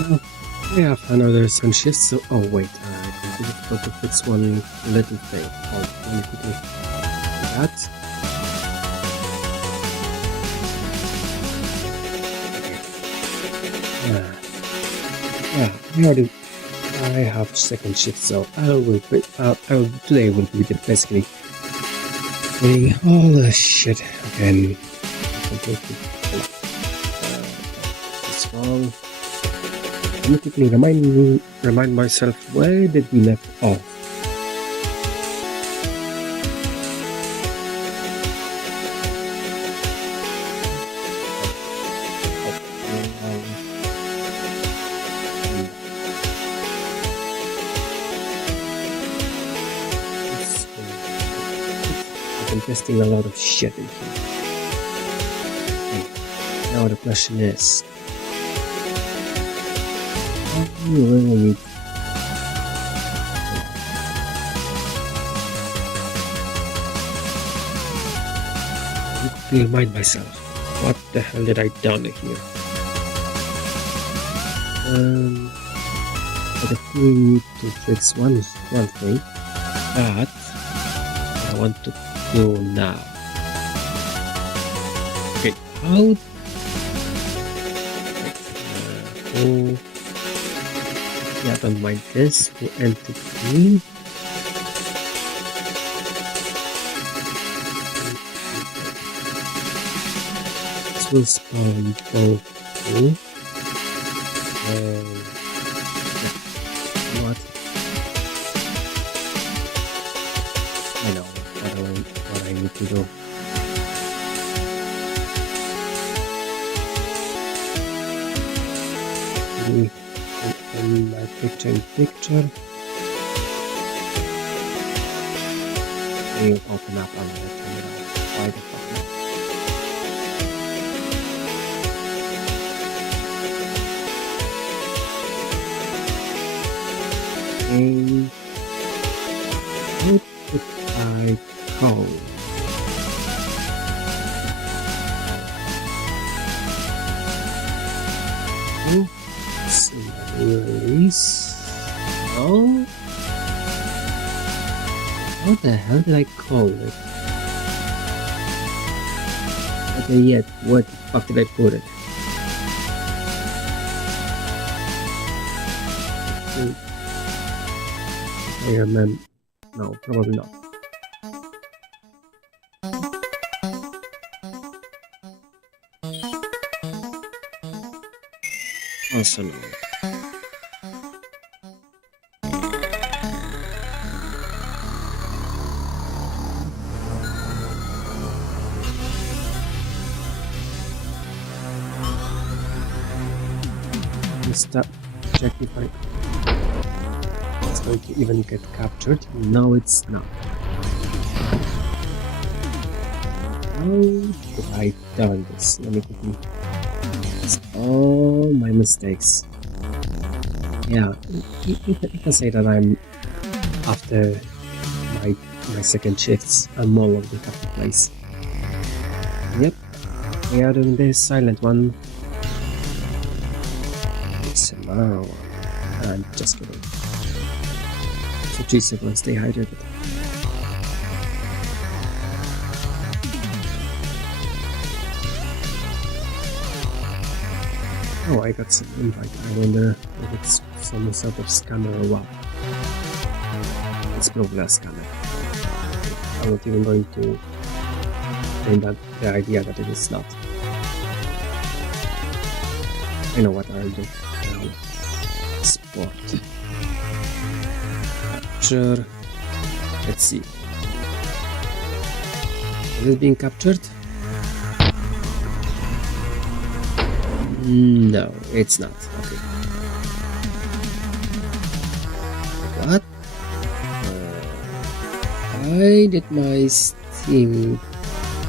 I have another sun shift, so oh wait, I completely forgot to fix one little thing. Oh, let me quickly do that. I have second shift, so today will be basically doing all the shit again. Completely this one. Let me quickly remind myself, where did we left off? I've been testing a lot of shit in here. Now the question is, you really need to remind myself, what the hell did I done here? But if we need to fix one thing that I want to do now. Okay, how? Yeah, don't mind this. We'll enter green. This will spawn both two. What? I know what I need to do. My picture will open up on the camera. Why the fuck not? And what could I call? Release. Oh, how the hell did I call it? Okay, yet what the fuck did I put it? I remember. No, probably not. Also no. Stop. Check if it's going to even get captured. No, it's not. How did I done this? Let me quickly. It's all my mistakes. Yeah, you can say that I'm after my second shifts. I'm all over the place. Yep, we are doing this silent one. Tomorrow. I'm just kidding. So please everyone stay hydrated. Oh, I got some invite. I wonder if it's some sort of scammer or what. It's probably a scammer. I'm not even going to claim that the idea that it is not. I know what I'll do. Sport. Capture. Let's see. Is it being captured? No, it's not. Okay. What? Why did my Steam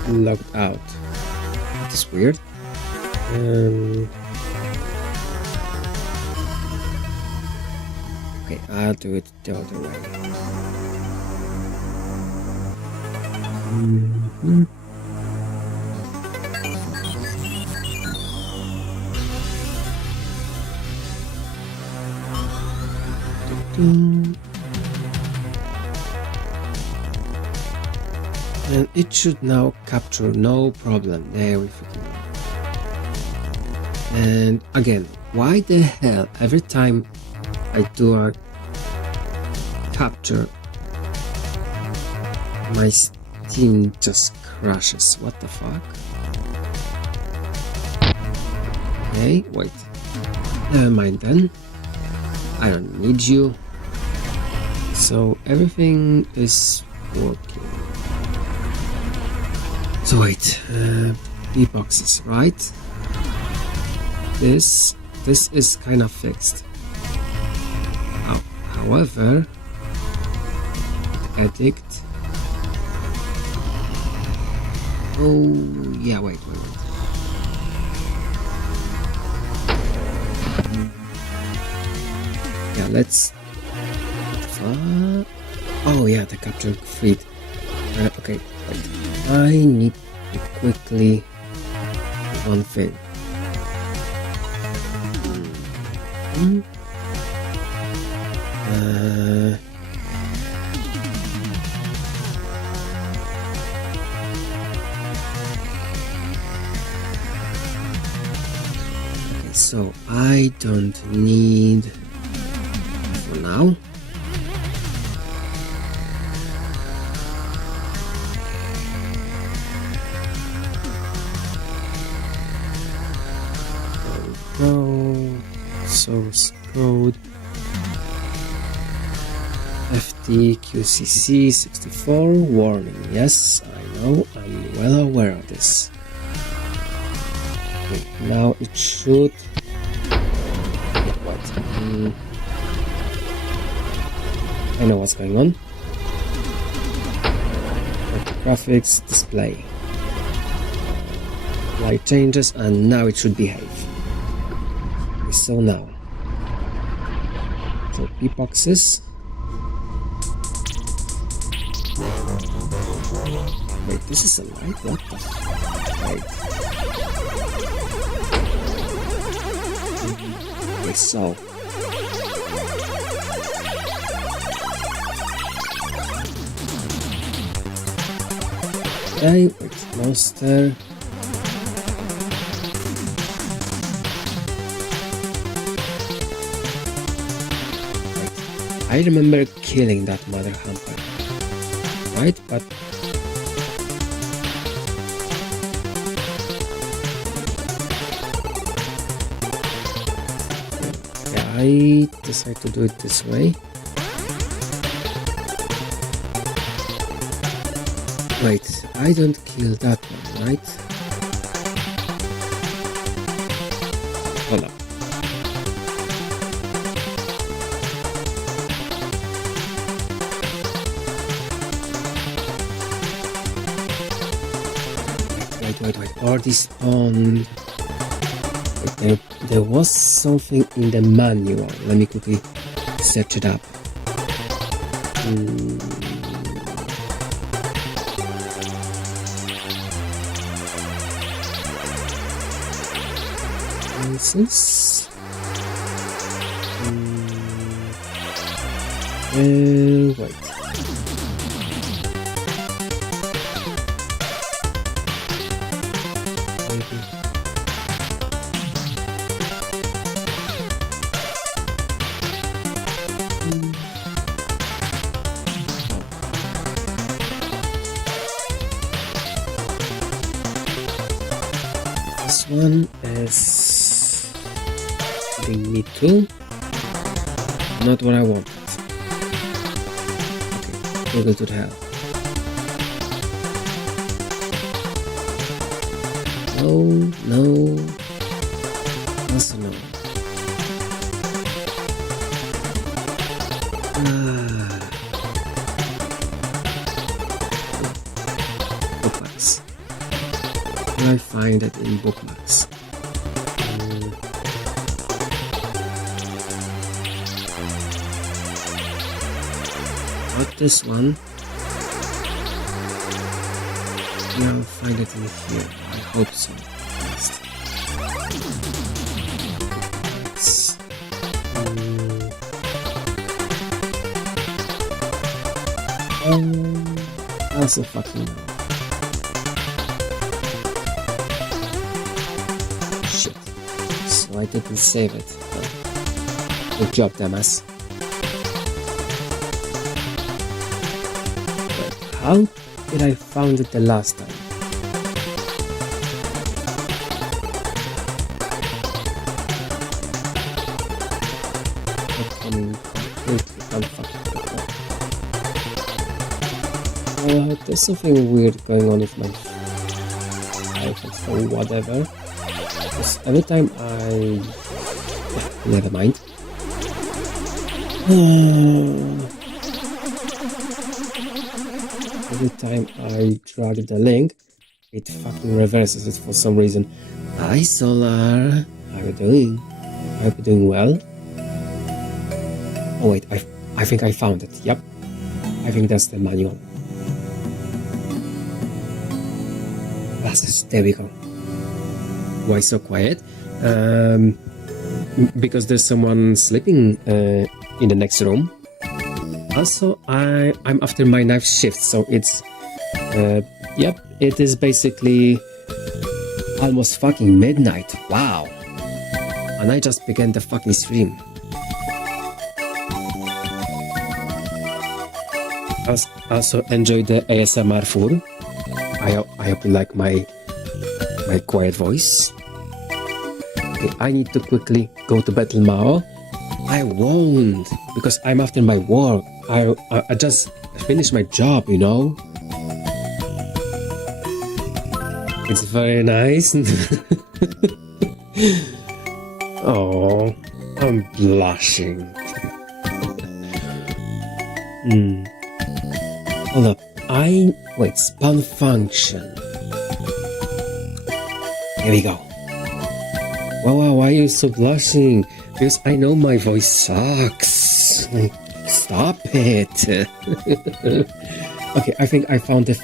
logged out? That is weird. Okay, I'll do it the other way. And it should now capture, no problem. There we fucking go. And again, why the hell every time I do a capture, my Steam just crashes? What the fuck? Okay, wait. Never mind then. I don't need you. So everything is working. So wait, B-boxes, right? This is kind of fixed. However, addict. Oh yeah, wait. Yeah, let's. Oh yeah, the capture feed. Okay, wait. I need to quickly do one thing. Okay, so I don't need for now. Source code FTQCC 64 warning. Yes, I know, I'm well aware of this. Okay, now it should. What? I know what's going on. Graphics display. Light changes, and now it should behave. So now, so B-boxes. Wait, this is a light? What the fuck? Okay, so. Okay, wait, monster. I remember killing that mother hamper, right? But yeah, I decided to do it this way. Wait, I don't kill that one, right? Hold up. Wait, or this on. There was something in the manual. Let me quickly search it up. Nonsense. Wait. This one is giving me 2. Not what I wanted. Okay, go to hell. No. Also no. Bookmarks. Where I find it in bookmarks. Not this one. I'll find it in here. I hope so. Also fucking shit. So I didn't save it. Good job, dumbass. But how did I found it the last time? There's something weird going on with my iPhone or whatever. Because every time never mind. Every time I drag the link, it fucking reverses it for some reason. Hi Solar, how are you doing? I hope you're doing well. Oh wait, I think I found it. Yep, I think that's the manual. There we go. Why so quiet? Because there's someone sleeping in the next room. Also, I'm after my night shift, so it's yep, it is basically almost fucking midnight. Wow. And I just began the fucking stream. Also enjoy the ASMR food. I hope you like my quiet voice. Okay, I need to quickly go to Battle Mao. I won't, because I'm after my work. I just finished my job, you know. It's very nice. Oh, I'm blushing. Hold up. Wait, spawn function. Here we go. Wow, why are you so blushing? Because I know my voice sucks. Stop it. Okay, I think I found the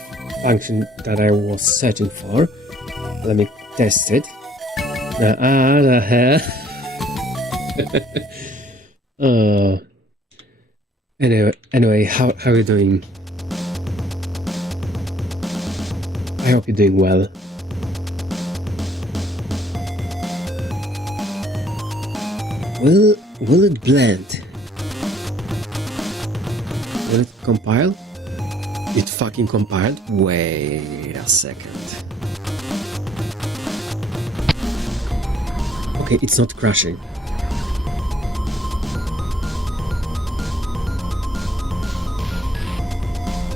function that I was searching for. Let me test it. Anyway, how are you doing? I hope you're doing well. Will it blend? Will it compile? It fucking compiled? Wait a second. Okay, it's not crashing.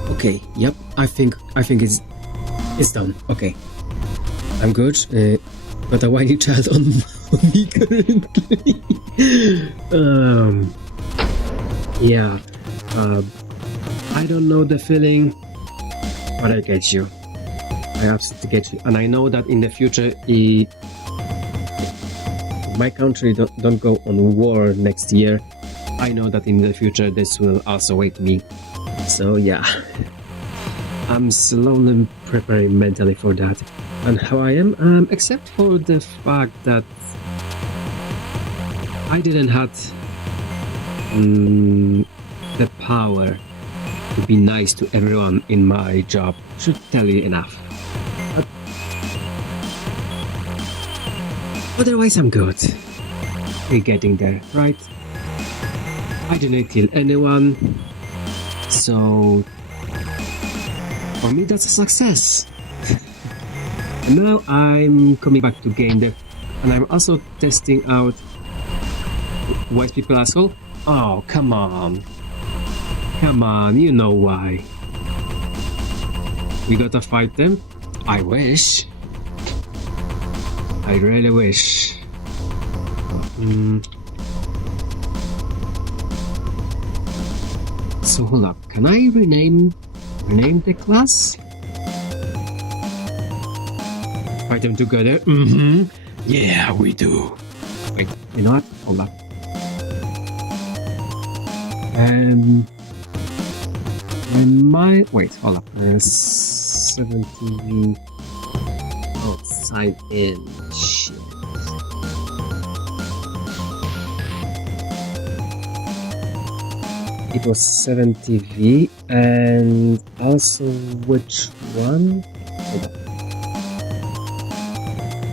Okay, yep, I think it's done. Okay, I'm good. But a whiny child on me currently. Yeah. I don't know the feeling, but I get you. I absolutely get you, and I know that in the future, my country don't go on war next year. I know that in the future this will also wait me. So yeah, I'm slowly preparing mentally for that. And how I am, except for the fact that I didn't have the power to be nice to everyone in my job. Should tell you enough. But otherwise, I'm good. We're getting there, right? I didn't kill anyone, so for me that's a success. And now I'm coming back to gamedev, and I'm also testing out Wise People Asshole. Oh, come on, you know why. We gotta fight them? I wish. I really wish. So hold up, can I rename the class? Fight them together? Yeah, we do. Wait, you know what? Hold up. Wait, hold up. 17. Oh, sign in. Shit. it was 70V, and also which one? Hold on.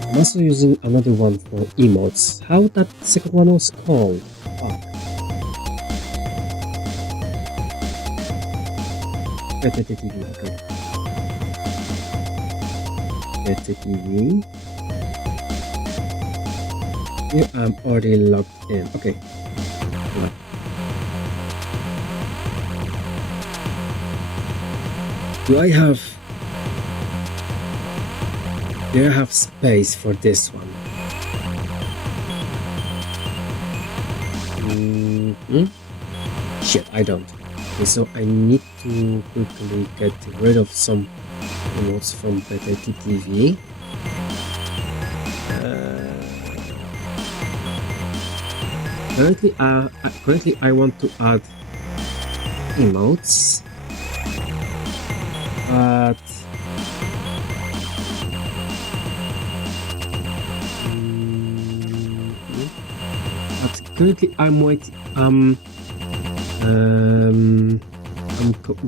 I'm also using another one for emotes. How that second one was called? Fuck. TV, okay. TV. Here I'm already logged in. Okay. Do I have space for this one? Shit, I don't. Okay, so I need to quickly get rid of some emotes from TV. Currently I want to add emotes, but currently I'm waiting. I'm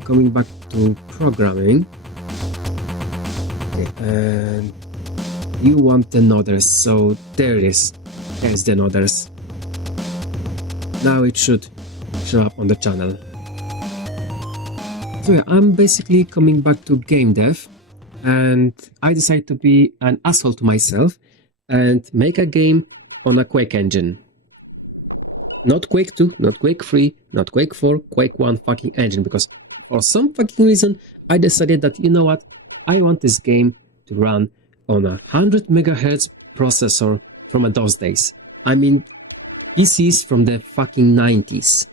coming back to programming. Okay, and you want the noders, so there it is. There's the noders. Now it should show up on the channel. So yeah, I'm basically coming back to game dev, and I decided to be an asshole to myself and make a game on a Quake engine. Not Quake 2, not Quake 3, not Quake 4, Quake 1 fucking engine, because for some fucking reason I decided that, you know what, I want this game to run on a 100 MHz processor from those days. I mean, PCs from the fucking 90s.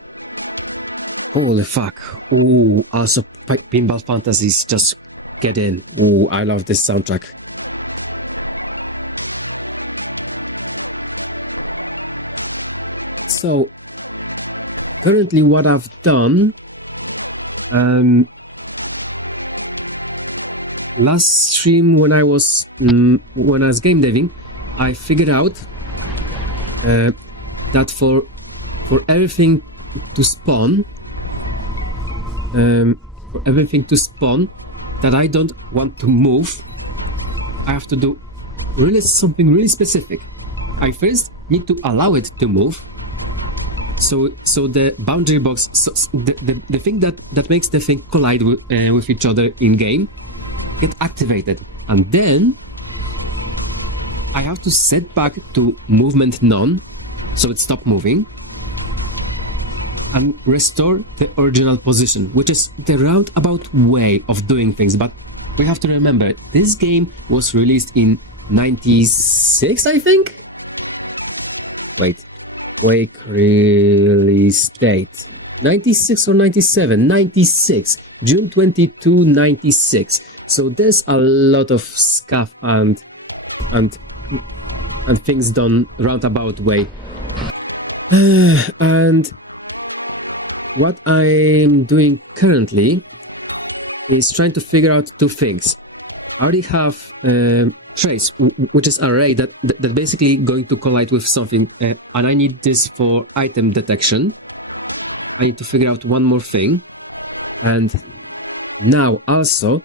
Holy fuck. Ooh, also Pinball Fantasies, just get in. Ooh, I love this soundtrack. So, currently what I've done, last stream when I was game deving, I figured out that for everything to spawn, that I don't want to move, I have to do something really specific. I first need to allow it to move. So the boundary box, so the thing that makes the thing collide with each other in game, get activated, and then I have to set back to movement none, so it stopped moving, and restore the original position, which is the roundabout way of doing things. But we have to remember, this game was released in 96, I think? Wait. Quake release date. 96 or 97? 96. June 22, 96. So there's a lot of scuff and things done roundabout way. And what I'm doing currently is trying to figure out two things. I already have trace, which is array that basically going to collide with something, and I need this for item detection. I need to figure out one more thing, and now also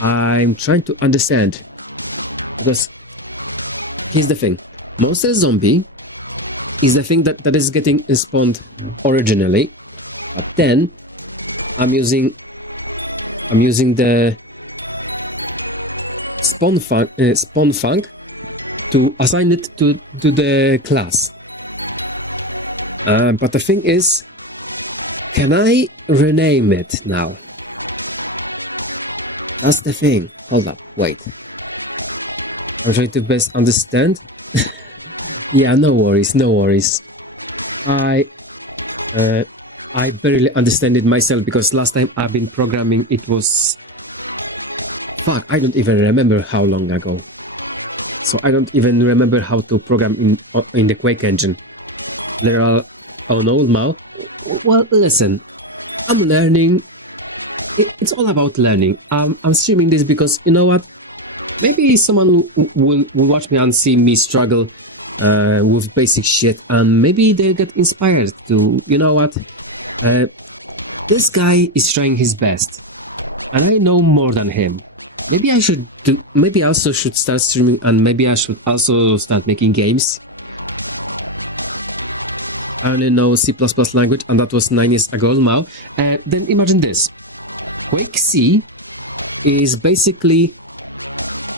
I'm trying to understand, because here's the thing: Monster Zombie is the thing that is getting spawned originally, but then I'm using the spawn func to assign it to the class. But the thing is, can I rename it now? That's the thing. Hold up, wait. I'm trying to best understand. Yeah, no worries. I barely understand it myself, because last time I've been programming, it was... Fuck, I don't even remember how long ago. So I don't even remember how to program in the Quake engine. There are... Oh no, Mao? Well, listen. I'm learning. It's all about learning. I'm streaming this because, you know what? Maybe someone will watch me and see me struggle with basic shit, and maybe they get inspired to, you know what? This guy is trying his best, and I know more than him. Maybe I should do. Maybe I also should start streaming, and maybe I should also start making games. I only know C++ language, and that was 9 years ago now. Then imagine this: Quake C is basically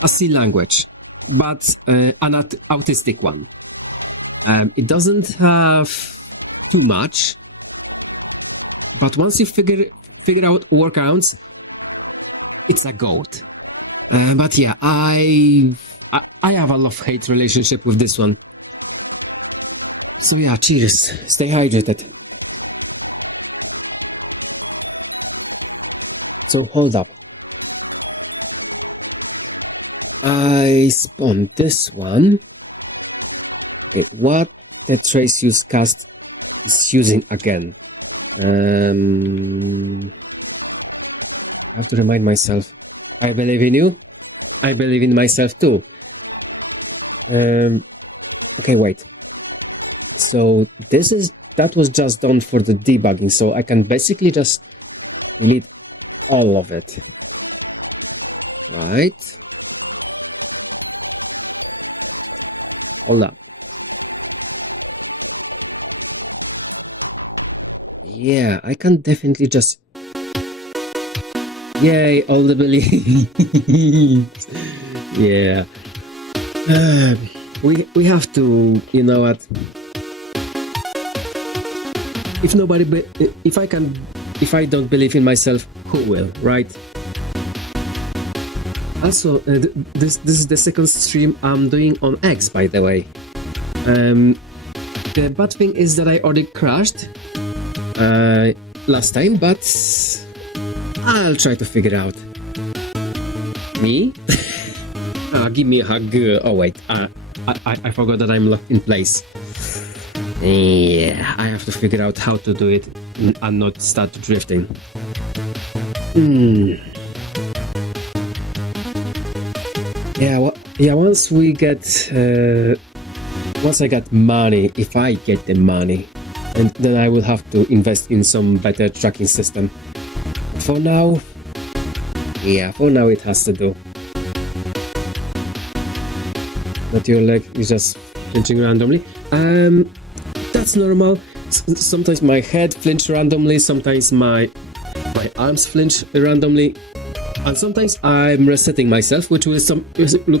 a C language, but an autistic one. It doesn't have too much, but once you figure out workarounds, it's a goat. But yeah, I have a love-hate relationship with this one. So yeah, cheers. Stay hydrated. So hold up. I spawned this one. Okay, what the trace use cast is using again? I have to remind myself. I believe in you. I believe in myself too. Okay, wait. So that was just done for the debugging, so I can basically just delete all of it. Right? Hold up. Yeah, I can definitely just... Yay, all the beliefs. Yeah. We have to, you know what? If I don't believe in myself, who will, right? Also, this is the second stream I'm doing on X, by the way. The bad thing is that I already crashed last time, but I'll try to figure out. Me? Give me a hug. Oh wait, I forgot that I'm locked in place. Yeah, I have to figure out how to do it and not start drifting. Yeah, once I get money, if I get the money, and then I will have to invest in some better tracking system. For now, it has to do. But your leg is just flinching randomly. That's normal. Sometimes my head flinch randomly, sometimes my arms flinch randomly, and sometimes I'm resetting myself, which looks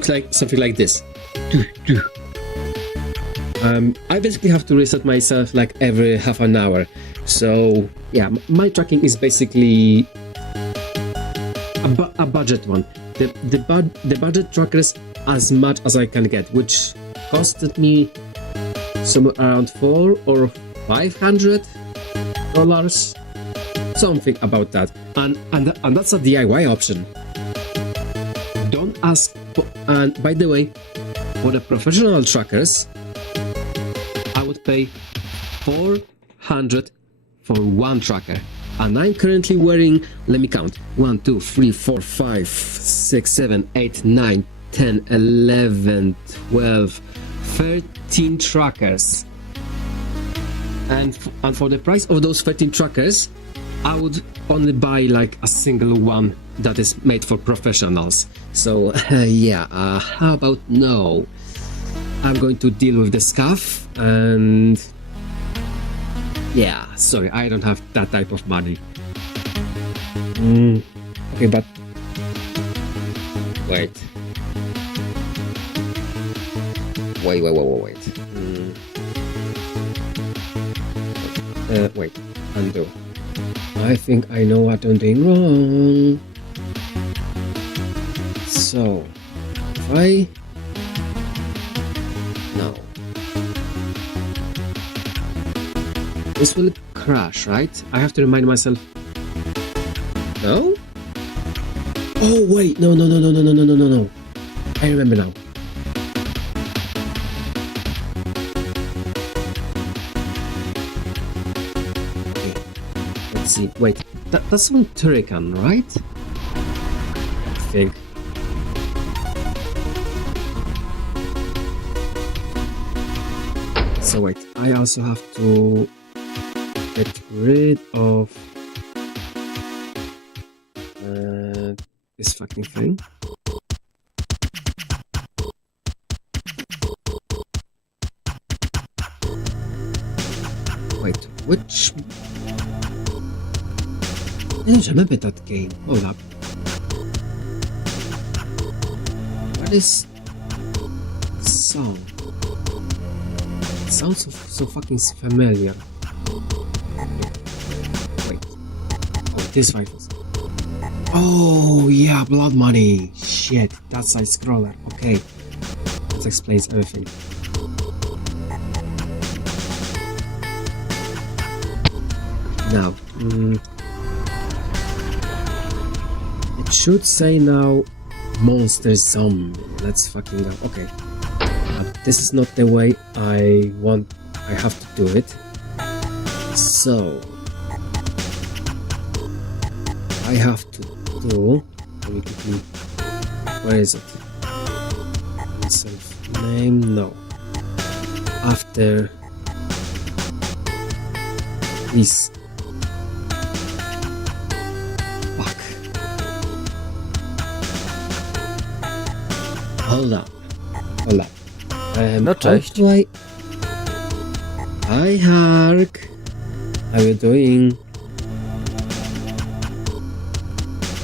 like something like this. I basically have to reset myself like every half an hour. So yeah, my tracking is basically a budget one. The budget trackers as much as I can get, which costed me somewhere around $400 or $500, something about that. And that's a DIY option. Don't ask. And by the way, for the professional trackers, I would pay $400 for one tracker. And I'm currently wearing, let me count, 1, 2, 3, 4, 5, 6, 7, 8, 9, 10, 11, 12, 13 trackers. And for the price of those 13 trackers, I would only buy like a single one that is made for professionals. So yeah, how about no? I'm going to deal with the scuff, and yeah, sorry, I don't have that type of money. Okay, but wait. Wait, undo. I think I know what I'm doing wrong. So, if I... No. This will crash, right? I have to remind myself. No? Oh, wait. No. I remember now. Let's see. Wait, that's one Turrican, right? I think. So wait, I also have to get rid of this fucking thing. Wait, which... I don't remember that game. Hold up. What is the song? It sounds so fucking familiar. Wait. Oh, this rifles. Oh, yeah, Blood Money. Shit, that side scroller. Okay. That explains everything. Now, it should say now Monster Zombie. Let's fucking go. Okay. This is not the way I have to do it. So I have to do. Let me quickly. Where is it? Self name. No. After this. Fuck. Hold up. No, cześć. Hi, Hark. How you doing?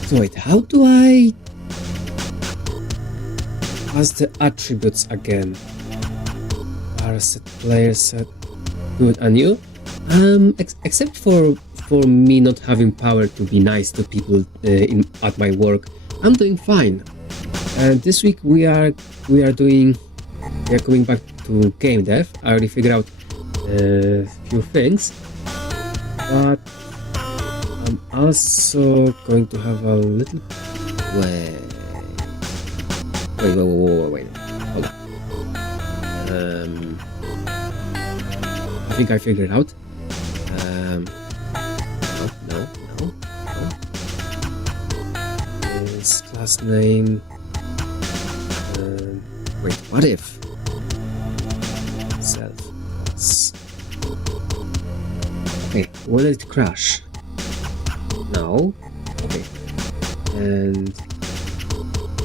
So wait, how do I pass the attributes again? Are set, player set, good, and you? Except for me not having power to be nice to people at my work, I'm doing fine. And this week we are coming back to game dev. I already figured out a few things, but I'm also going to have a little wait. Hold on. I think I figured it out. No. This class name. Wait, what if? Self class. Okay, will it crash? No. Okay. And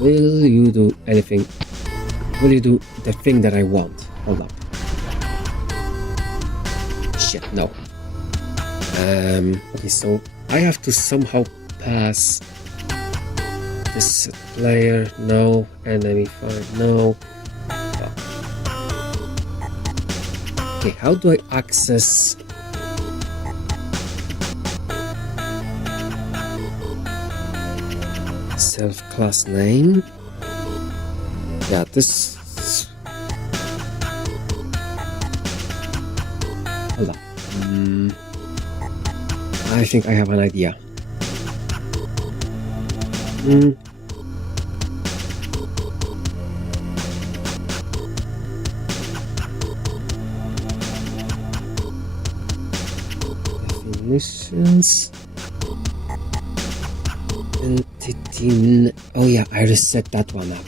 will you do anything? Will you do the thing that I want? Hold up. Shit, no. Okay, so I have to somehow pass this player, no, enemy fire, no. Okay, how do I access self class name? Yeah, this. Hold on. I think I have an idea. Definitions. Entity. Oh yeah, I just set that one up.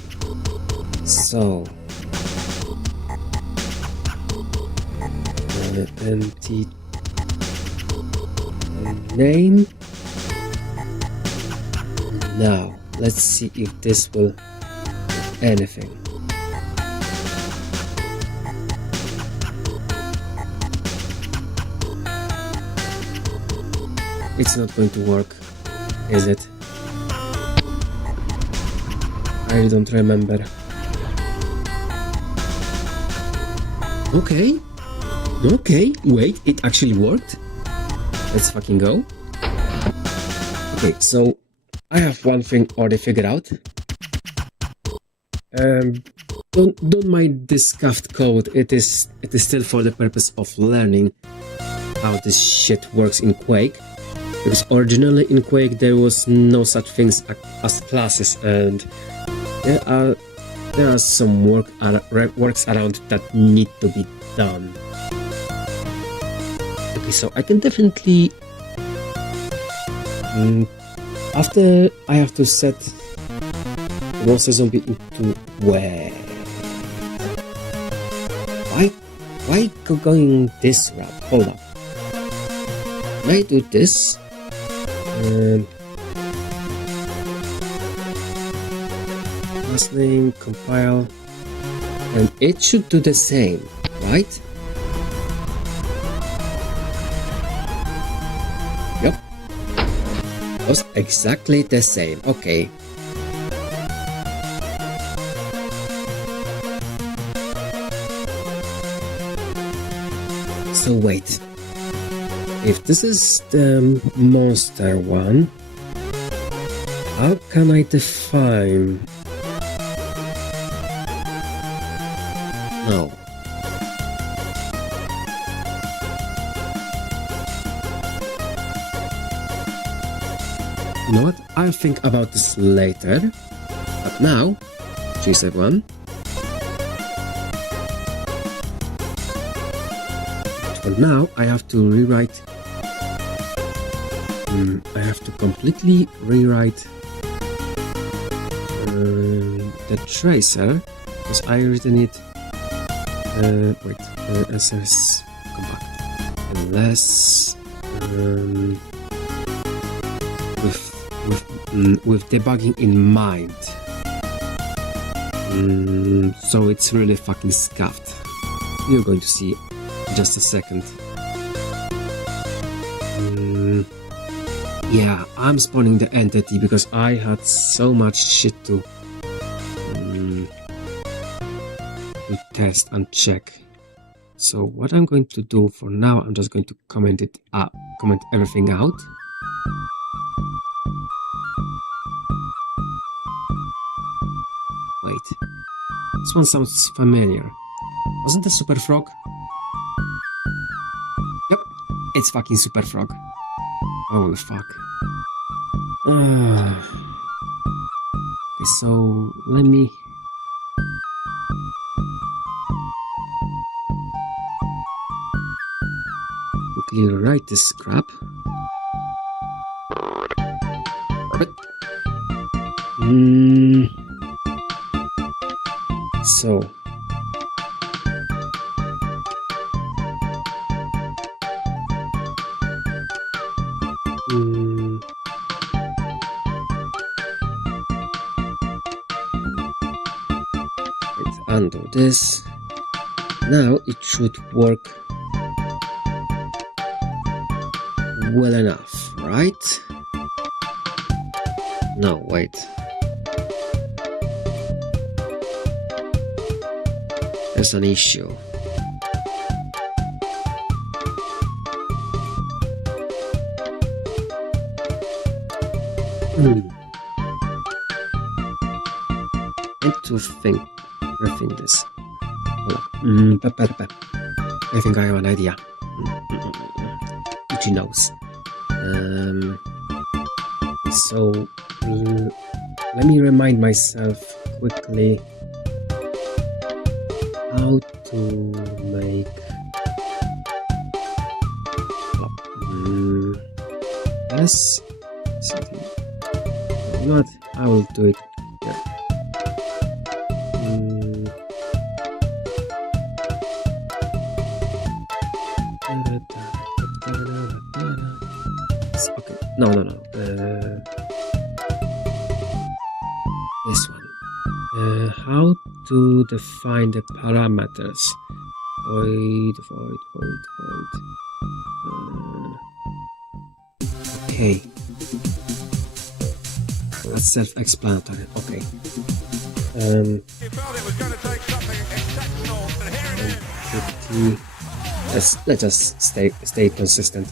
So entity name. Now let's see if this will do anything. It's not going to work, is it? I don't remember. Okay, wait, it actually worked. Let's fucking go. Okay, so I have one thing already figured out. Don't mind this scuffed code. It is still for the purpose of learning how this shit works in Quake. Because originally in Quake there was no such things as classes, and there are some works around that need to be done. Okay, so I can definitely after I have to set the monster zombie into where? Why going this route? Hold up. I do this. Last name, compile, and it should do the same, right? Yep. Was exactly the same. Okay. So wait. If this is the monster one, how can I define? No. You know what? I'll think about this later. But now, choose that one. For now, I have to rewrite. I have to completely rewrite the tracer because I written it. SS compact unless with debugging in mind. So it's really fucking scuffed. You're going to see just a second. Yeah, I'm spawning the entity because I had so much shit to test and check. So what I'm going to do for now, I'm just going to comment everything out. Wait, this one sounds familiar. Wasn't the Super Frog? Yep, it's fucking Super Frog. Holy fuck. Okay, so let me quickly write this crap. But so undo this. Now it should work well enough, right? No, wait. There's an issue. I need to rethink this. I think I have an idea. Itchy nose. So let me remind myself quickly how to make yes. Not. I will do it here. Okay. No. This one. How to define the parameters? Void. Okay. That's self-explanatory. Okay. Let's just stay consistent.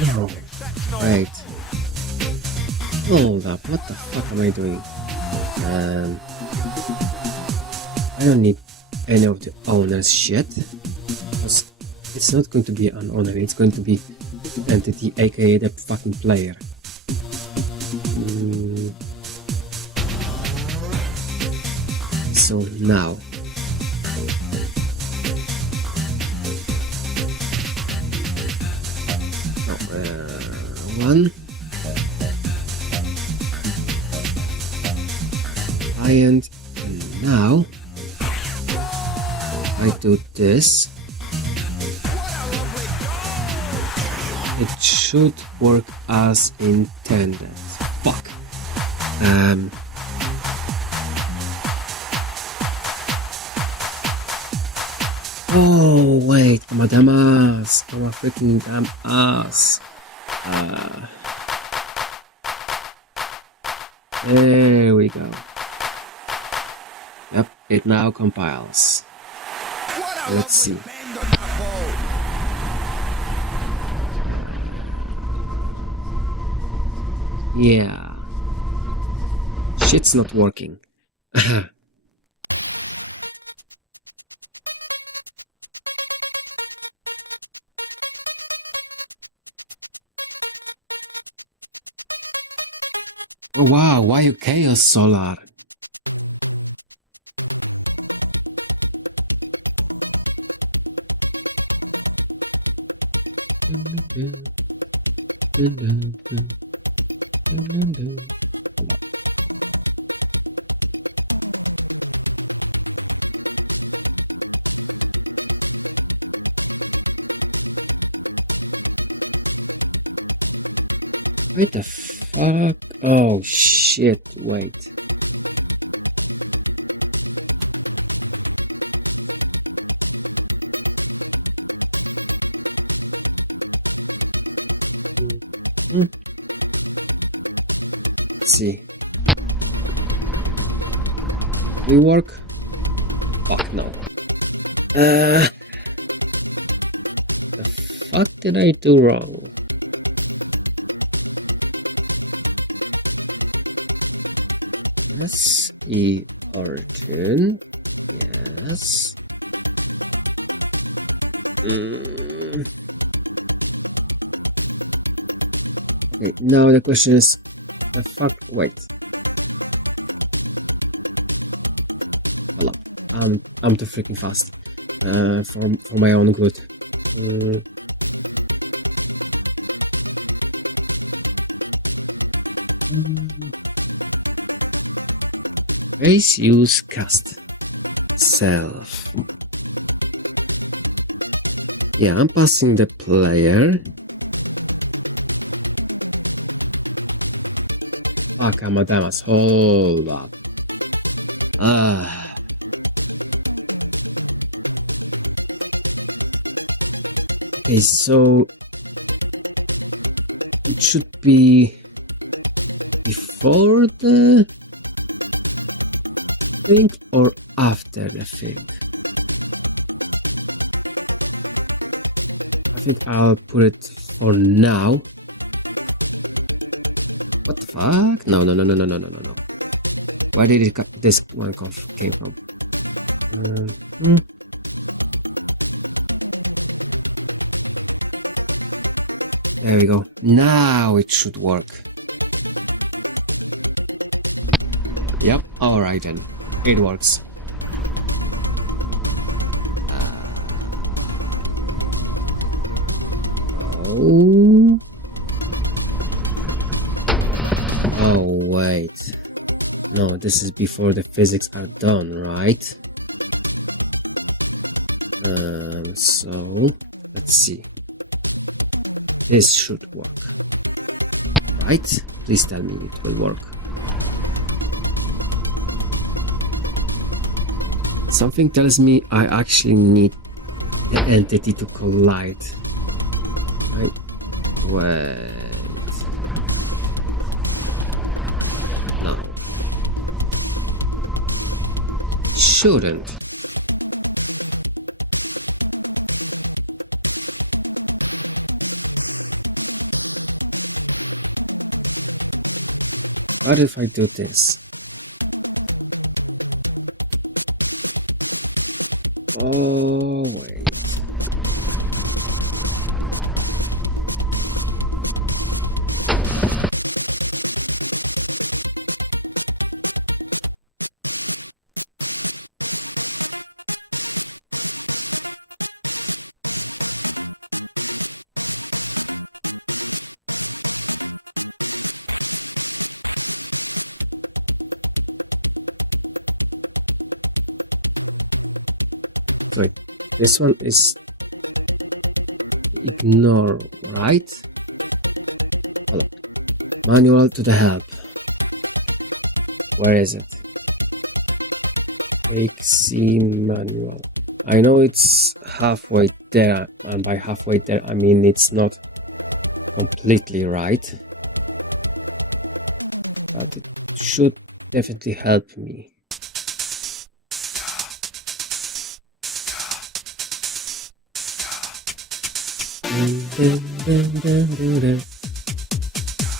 No, right. Hold up, what the fuck am I doing? I don't need any of the owner's shit. It's not going to be an owner, it's going to be entity, aka the fucking player. So now done. And now I do this. It should work as intended. Fuck. Oh wait, I'm a damn ass. I'm a freaking damn ass. There we go. Yep, it now compiles. Let's see. Yeah. Shit's not working. Oh wow, why you chaos solar? What the fuck? Oh shit, wait. Let's see. We work? Fuck no. The fuck did I do wrong? Yes, E origin. Yes. Okay, now the question is, the fuck? Wait. Hold up. I'm too freaking fast. For my own good. Race use cast self. Yeah, I'm passing the player. Fuck, I'm a dumbass. Hold up. Okay, so it should be before the thing or after the thing. I think I'll put it for now. What the fuck? No. Where did this one came from? There we go. Now it should work. Yep, alright then. It works. Oh, wait. No, this is before the physics are done, right? So let's see. This should work. Right? Please tell me it will work. Something tells me I actually need the entity to collide. Right? Wait. No. Shouldn't. What if I do this? Oh, wait. So wait, this one is ignore, right? Hold on. Manual to the help. Where is it? Take C manual. I know it's halfway there, and by halfway there I mean it's not completely right, but it should definitely help me.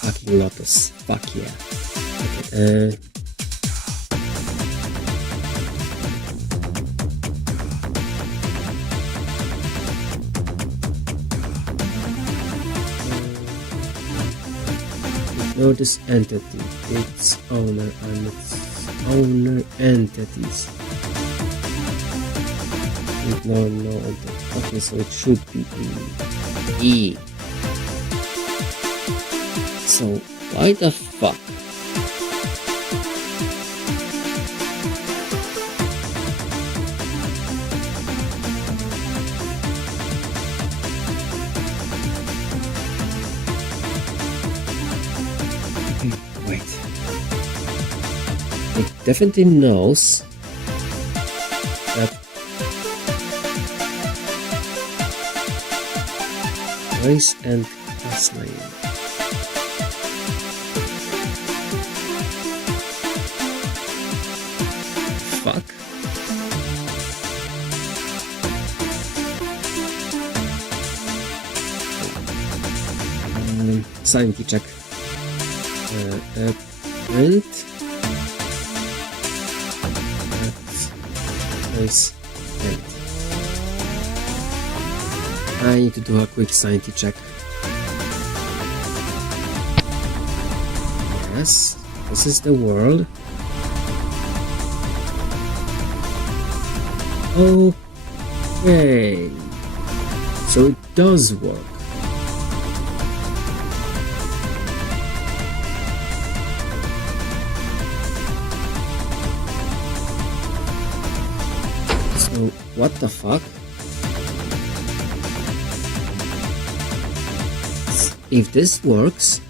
Fucking Lotus. Fuck yeah. Okay, ignore this entity, its owner and its owner entities. Ignore no entity. Okay, so it should be E. So why the fuck? Wait. It definitely knows that race and class name. Fuck. Sanity check. Print. Race and. I need to do a quick sanity check. Yes, this is the world. Okay, so it does work. So what the fuck? If this works,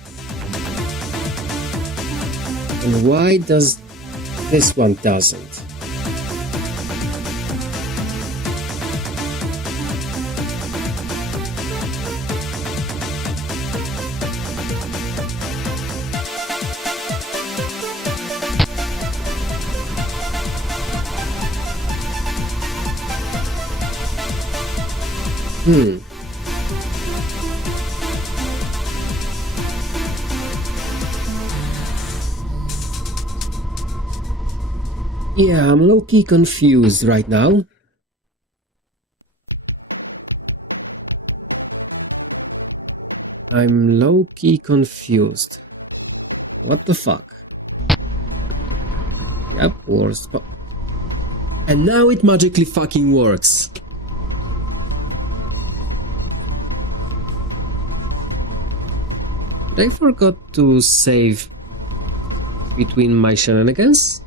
then why does this one doesn't? Yeah, I'm low-key confused right now. I'm low-key confused. What the fuck? Yep, worst. And now it magically fucking works. I forgot to save between my shenanigans.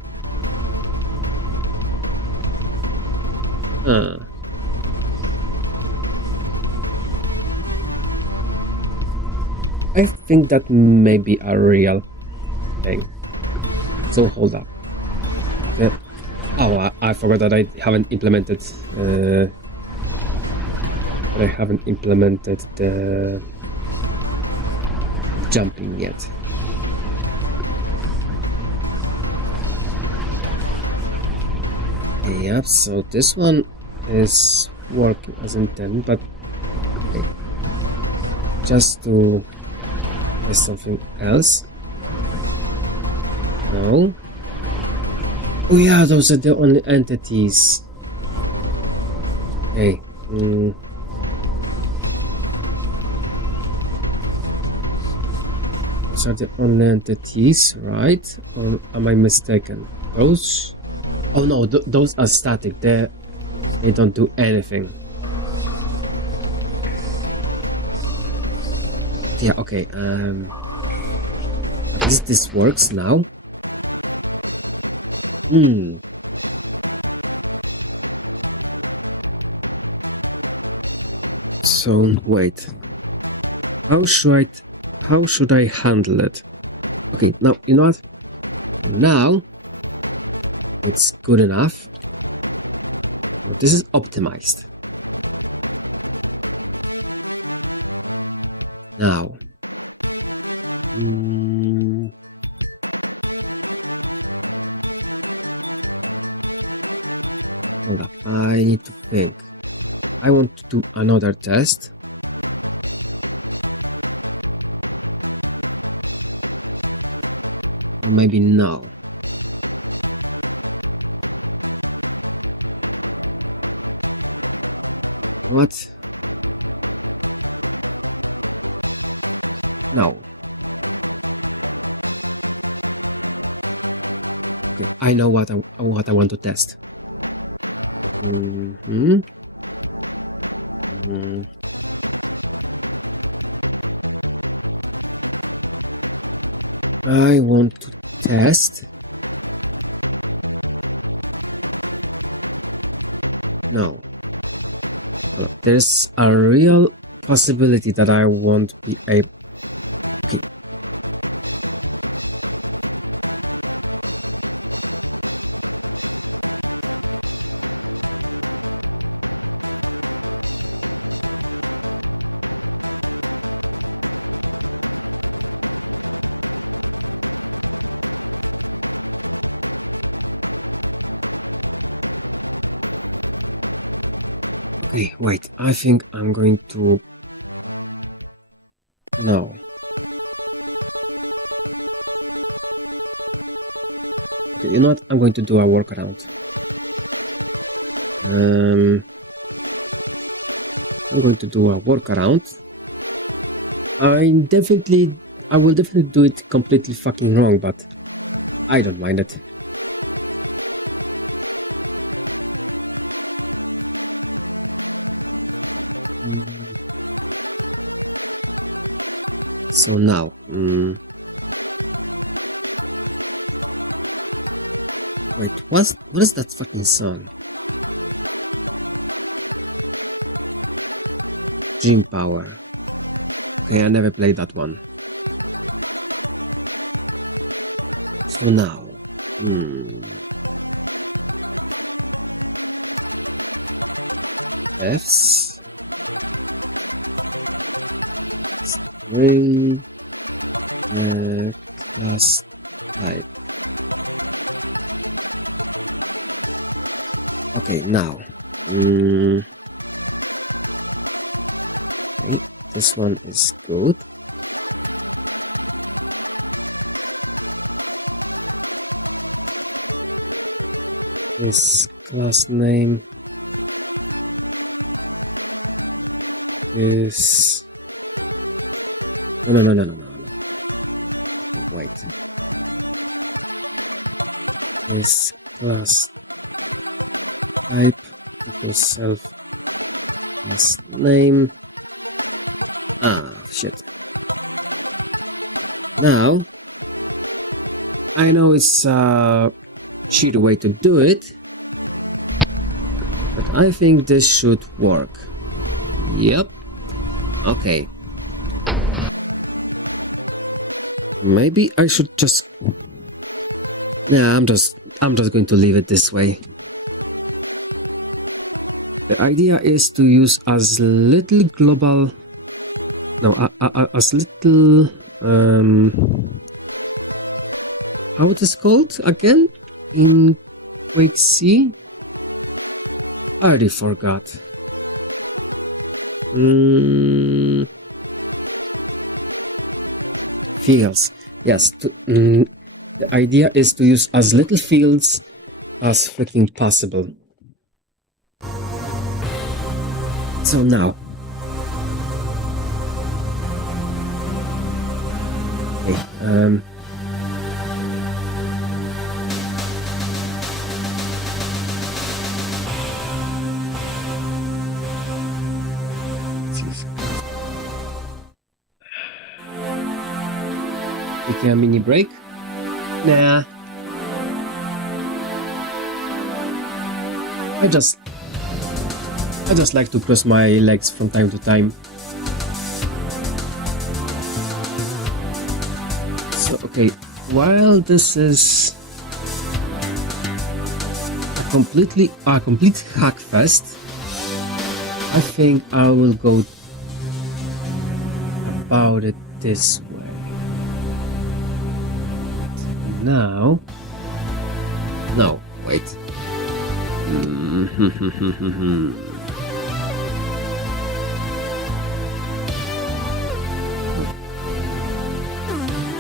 I think that may be a real thing. So hold up. Okay. Oh, I forgot that I haven't implemented. I haven't implemented the jumping yet. Yep, so this one is working as intended, but okay. Just to test something else. No. Oh yeah, those are the only entities. Okay. Those are the only entities, right? Or am I mistaken? Those? Oh no, those are static. They don't do anything. Yeah, okay. At least this works now. So wait, how should I handle it? Okay, now you know what? For now, it's good enough. Well, this is optimized. Now, hold up, I need to think. I want to do another test. Or maybe no. What? No. Okay, I know what I want to test. I want to test. No. There's a real possibility that I won't be able. Okay. Okay, wait. I think I'm going to. No. Okay, you know what? I'm going to do a workaround. I'm going to do a workaround. I will definitely do it completely fucking wrong, but I don't mind it. So now, wait, what is that fucking song? Gym Power. Okay, I never played that one. So now, F's, string, class type. Okay, now, okay, this one is good. This class name is no. Wait. This class type equals self class name. Ah, shit. Now, I know it's a cheat way to do it, but I think this should work. Yep. Okay. Maybe I should just. Yeah, I'm just going to leave it this way. The idea is to use as little global. No, as little. How it is called again in Quake C? I already forgot. Fields. Yes. The idea is to use as little fields as freaking possible. So now. Okay, taking a mini break? Nah. I I just like to cross my legs from time to time. So, okay, while this is a complete hackfest, I think I will go about it this way. Now, no, wait.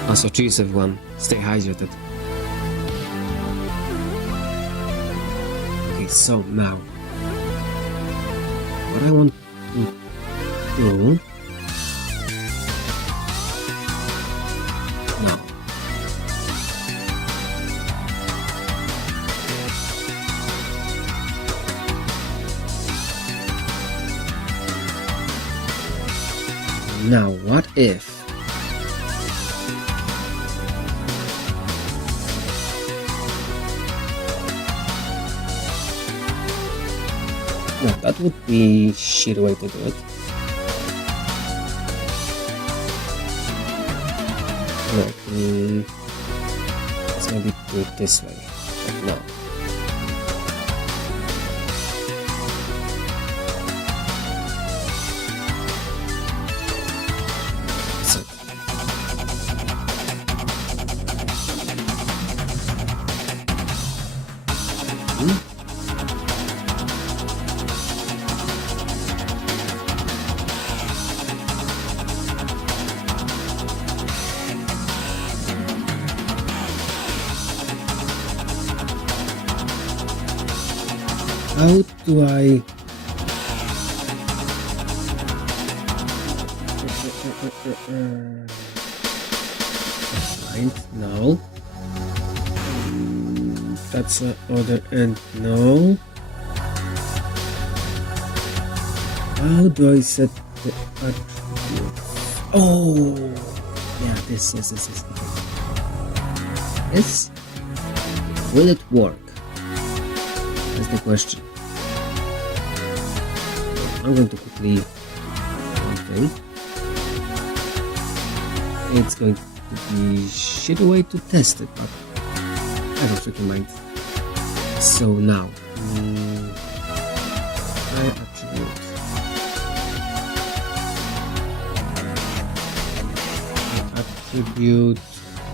Also, cheers everyone, stay hydrated. Okay, so now, what I want to do now. Now, what if no, that would be a shitty way to do it. No, let's maybe do it this way. But no. How do I find no? That's the other end. No. How do I set the attributes? Oh, yeah. This. Okay. This will it work? That's the question. I'm going to quickly something. It's going to be shitty way to test it, but I don't freaking mind. So now, attribute,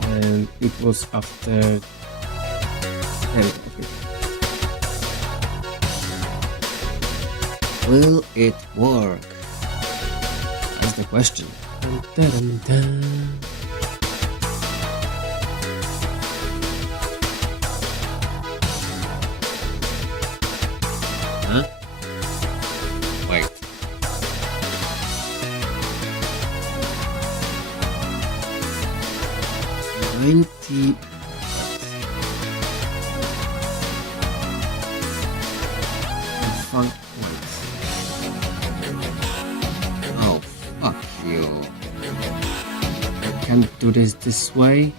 and it was after. Okay. Will it work? That's the question. Dun, dun, dun. Huh? Wait. Funk. Oh, fuck you. I can't do this way.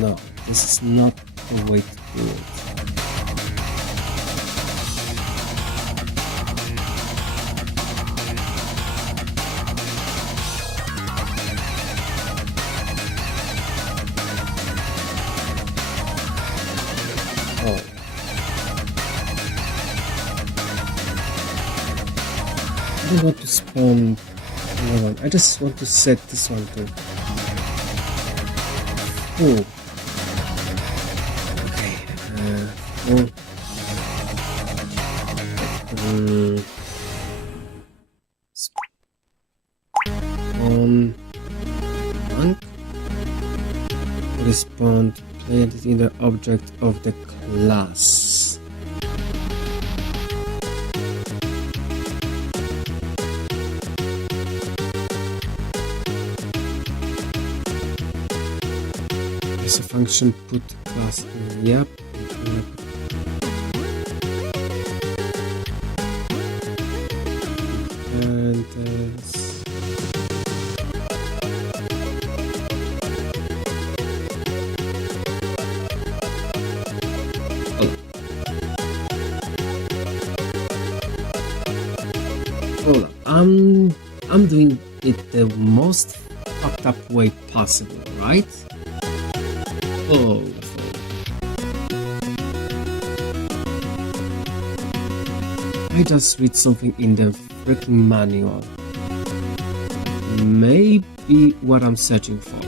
No, this is not the way to do it. Oh. I don't want to spawn another one. I just want to set this one to. Oh. On one respond planted in the object of the class. There's a function put class. Yep. And hold up. I'm doing it the most fucked up way possible, right? Oh. I just read something in the freaking manual. Maybe what I'm searching for.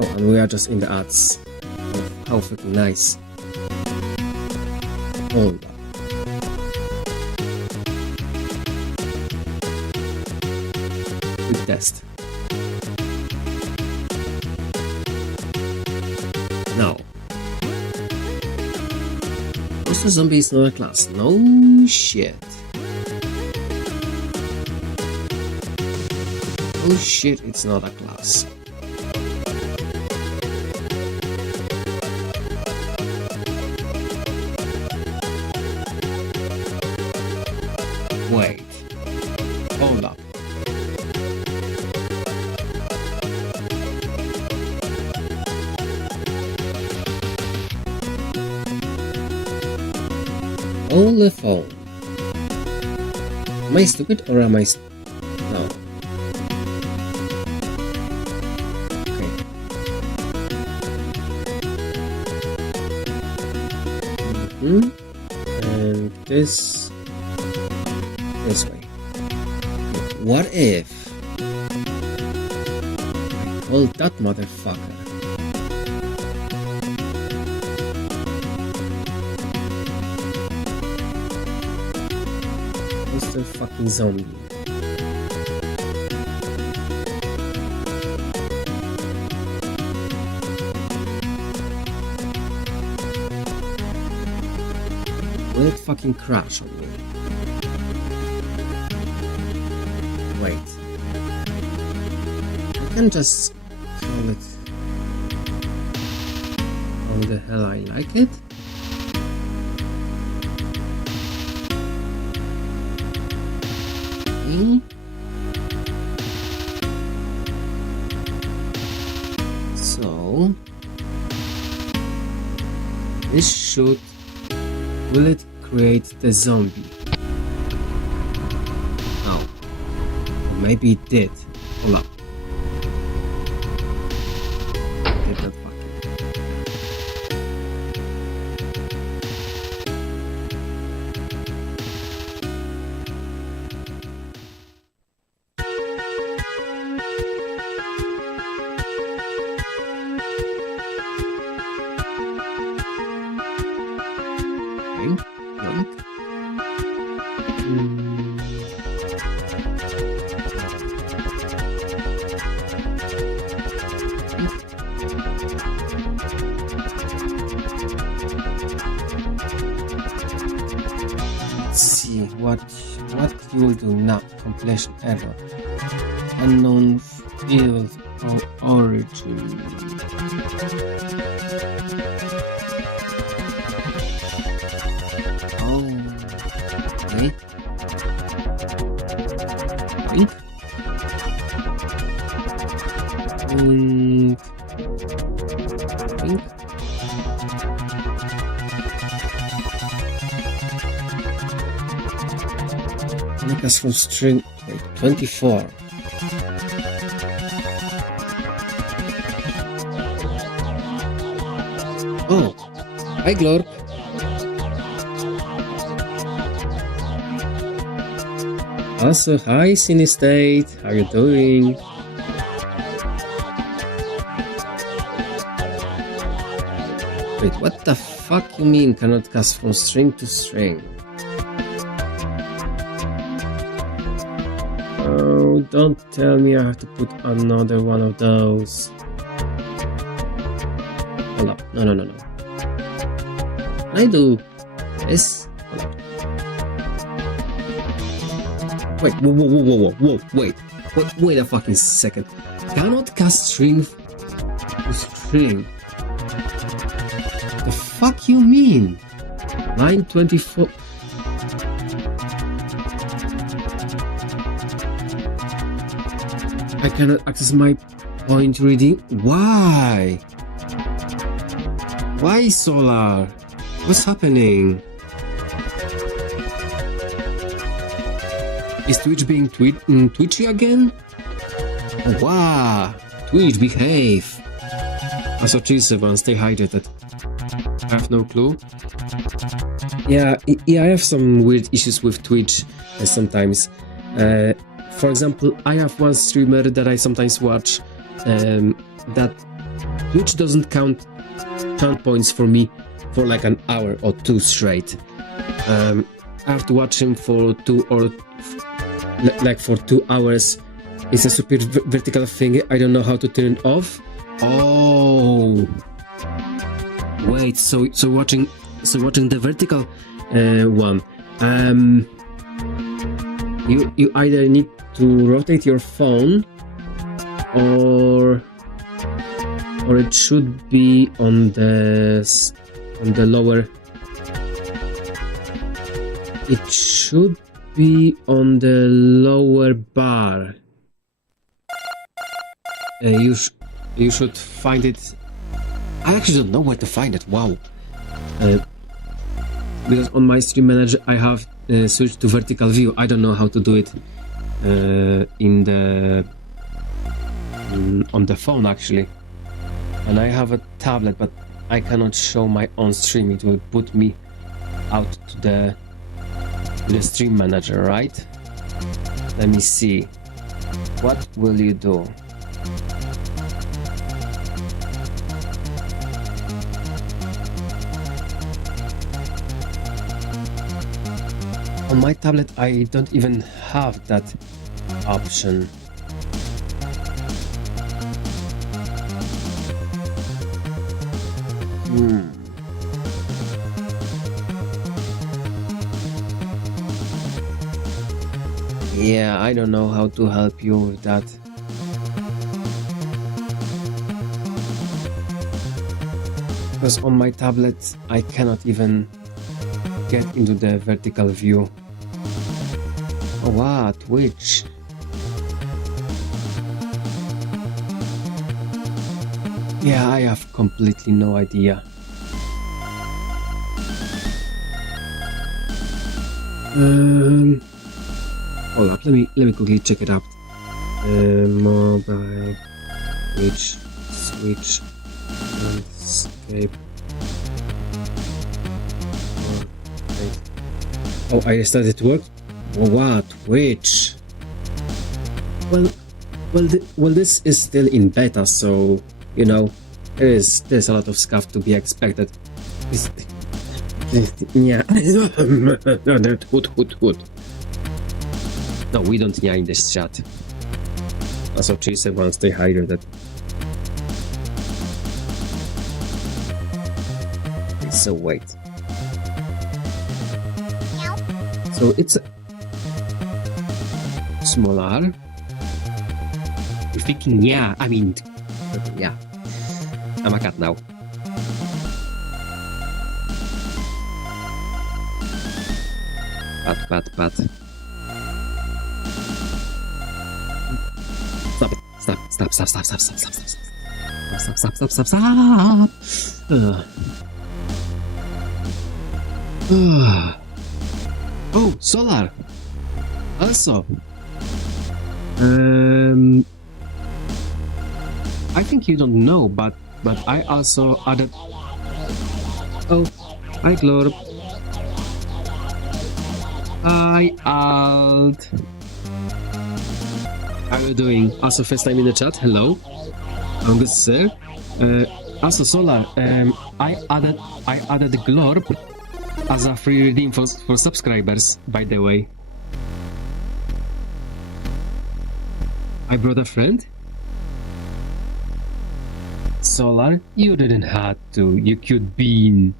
Oh, and we are just in the ads. Oh, how freaking nice. Hold up. Quick test. Now. Monster Zombie is not a class. No shit. Oh shit, it's not a class. Wait. Hold up. On the phone. Am I stupid or am I... No. Okay. And this way. What if I call that motherfucker? Monster fucking zombie. Will it fucking crash on me? Wait. I can just call it how the hell I like it. Okay. So this should... Will it create the zombie? Oh. Or maybe it did. Hold up. Get that fucking... Let's see what you will do now. Completion error. Unknown field of origin. Oh, okay. Link. And link. Make us from string 24. Oh, hi Glorp. Also, hi Cinestate, how you doing? Wait, what the fuck you mean cannot cast from string to string? Oh, don't tell me I have to put another one of those. Hold up, no. I do this. Hold up. Wait, whoa, wait. Wait a fucking second. Cannot cast string to string. The fuck you mean? Line 24. I cannot access my point reading. Why? Why, Solar? What's happening? Is Twitch being twitchy again? Oh, wow! Twitch, behave! Also, cheers, everyone, stay hydrated. I have no clue. Yeah, I have some weird issues with Twitch sometimes. For example, I have one streamer that I sometimes watch that Twitch doesn't count points for me for like an hour or two straight. I have to watch him for 2 hours. It's a super vertical thing. I don't know how to turn it off. Oh, wait. So watching the vertical one. You either need to rotate your phone, or it should be on the lower. It should be on the lower bar. You should find it. I actually don't know where to find it. Wow. Because on my stream manager I have switched to vertical view. I don't know how to do it on the phone actually. And I have a tablet, but I cannot show my own stream. It will put me out to the stream manager, right? Let me see. What will you do? On my tablet, I don't even have that option. Yeah, I don't know how to help you with that. Because on my tablet, I cannot even get into the vertical view. Oh wow, Twitch. Yeah, I have completely no idea. Hold up, let me quickly check it out. Mobile, Twitch, switch, landscape. Oh, I started to work. Oh, wow, Twitch. Well, this is still in beta, so you know, there's a lot of stuff to be expected. Yeah. Hoot. No, we don't in this chat. Also, cheers everyone, stay hydrated. So wait. So it's smaller. You're thinking, yeah, I mean, yeah. I'm a cat now. Pat. Stop. Oh, Solar. Also, I think you don't know, but I also added. Oh, hi, Glorb. Hi, Alt. How are you doing? Also, first time in the chat. Hello. I'm good, sir. Also, Solar. I added the Glorb as a free redeem for subscribers, by the way. I brought a friend. Solar, you didn't have to, you cute bean.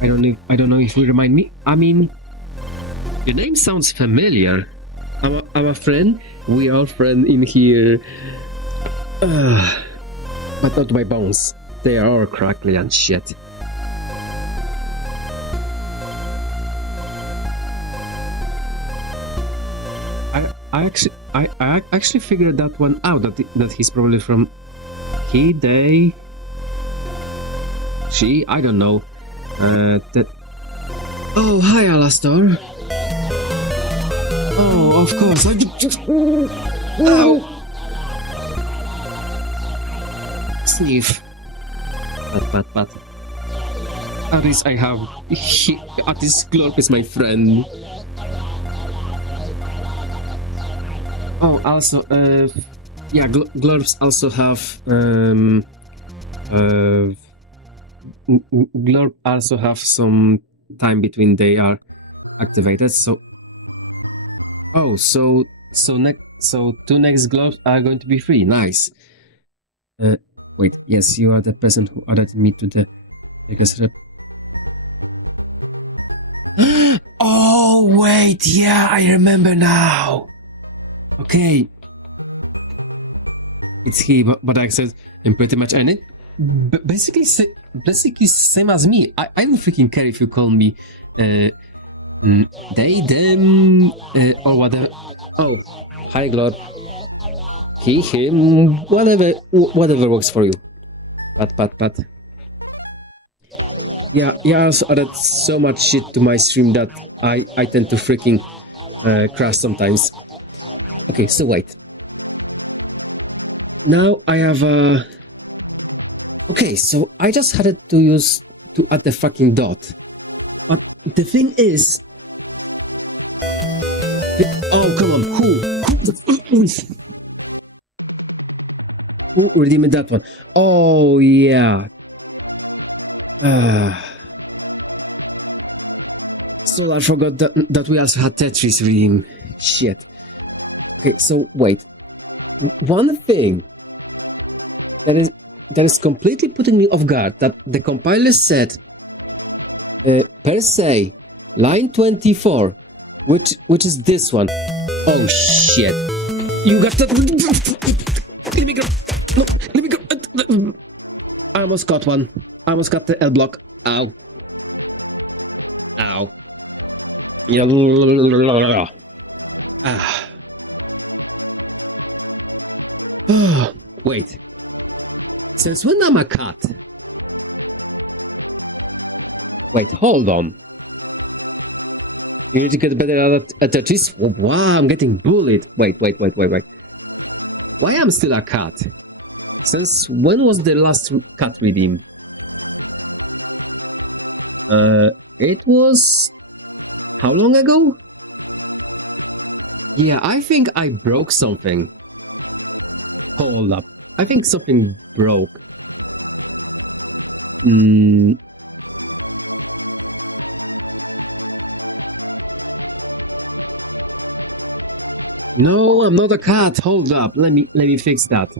I don't know if you remind me. I mean, your name sounds familiar. I'm a friend. We are friends in here. But not my bones. They are all crackly and shit. I actually figured that one out. That he's probably from he, they, she. I don't know. That. Oh, hi, Alastor. Oh, of course. Ow. Sniff. But. At least I have. At least Glorp is my friend. Oh, also, yeah, Glorps also have, Glorp also have some time between they are activated, so... Oh, so two next Glorps are going to be free, nice. Wait, yes, you are the person who added me to the... Oh, wait, yeah, I remember now. Okay. It's he, but I said, and pretty much any. Basically same as me. I don't freaking care if you call me they, them, or whatever. Oh, hi, Glor. He, him, whatever works for you. But. Yeah, I also added so much shit to my stream that I tend to freaking crash sometimes. Okay, so wait. Now I have a... Okay, so I just had it to add the fucking dot. But the thing is... Oh, come on, who redeemed that one? Oh, yeah. So I forgot that we also had Tetris redeem. Shit. Okay, so wait. One thing that is completely putting me off guard, that the compiler said per se line 24, which is this one. Oh shit, you got that. Let me go. No, let me go. I almost got one. I almost got the L block. Ow. Wait. Since when I'm a cat? Wait, hold on. You need to get better at Tetris? Wow, I'm getting bullied. Wait. Why am I still a cat? Since when was the last cat redeem? It was... How long ago? Yeah, I think I broke something. Hold up. I think something broke. No, I'm not a cat. Hold up. Let me fix that.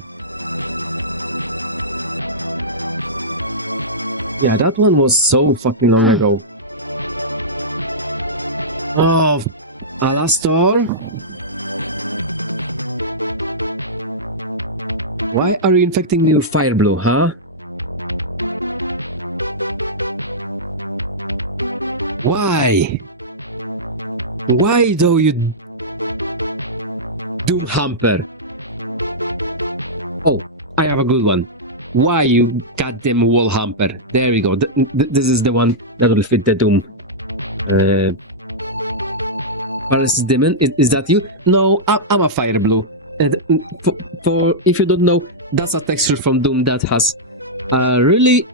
Yeah, that one was so fucking long ago. Oh, Alastor? Why are you infecting me with fire blue, huh? Why? Why though, you doom hamper? Oh, I have a good one. Why, you goddamn wall hamper? There we go. This is the one that will fit the doom. Paralysis Demon, is that you? No, I'm a fire blue. And for if you don't know, that's a texture from Doom that has really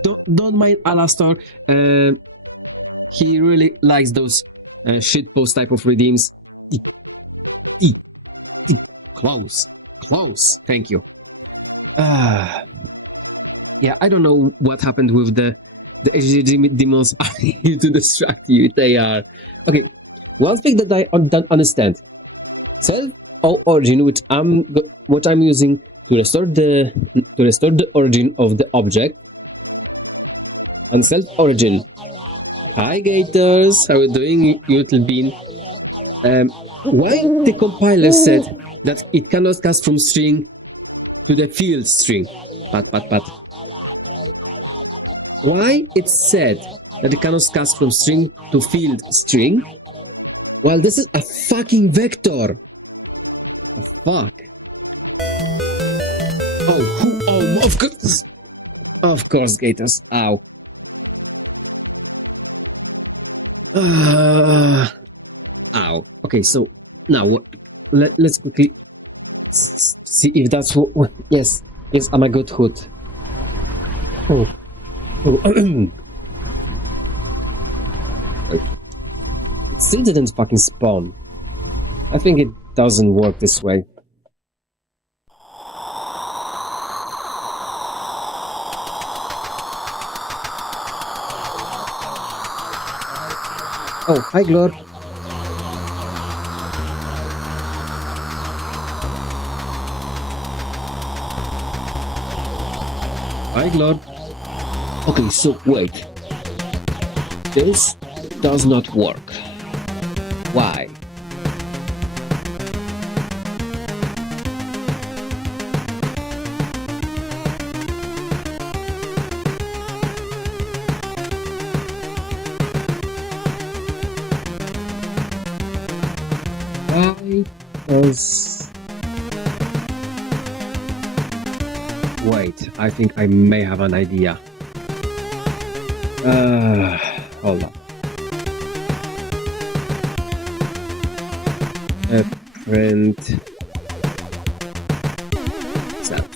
don't mind Alastor. He really likes those shitpost type of redeems. Close. Thank you. Yeah, I don't know what happened with the HGG demons to distract you. They are okay. One thing that I don't understand: self origin, which I'm using to restore the origin of the object. Unself origin. Hi Gators, how are you doing, Util Bean? Why the compiler said that it cannot cast from string to the field string? But. Why it said that it cannot cast from string to field string? Well, this is a fucking vector. The fuck? Oh, of course. Of course, Gators. Ow. Ow. Okay, so now let's quickly see if that's what. Yes, I'm a good hood. Oh. Wait. It still didn't fucking spawn. I think it doesn't work this way. Oh, hi, Glor. Hi, Glor. Okay, so wait. This does not work. Why? Why does... Wait, I think I may have an idea. Hold on. Print self.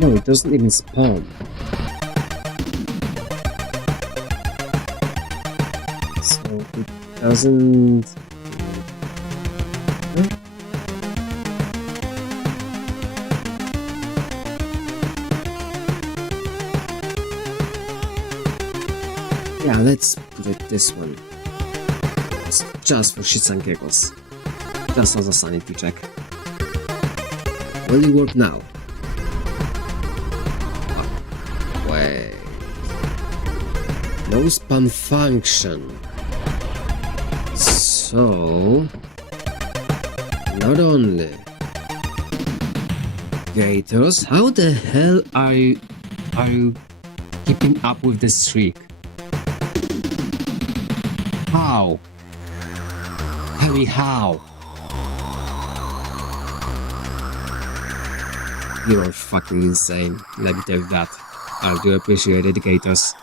No, it doesn't even spawn. So it doesn't... Huh? Yeah, let's put it this one. Just for shits and giggles. Just as a sanity check. Will it work now? Oh, wait. No span function. So... Not only... Gators, how the hell are you keeping up with this streak? How? Harry, how? You're fucking insane. Let me tell you that. I do appreciate it, Gators.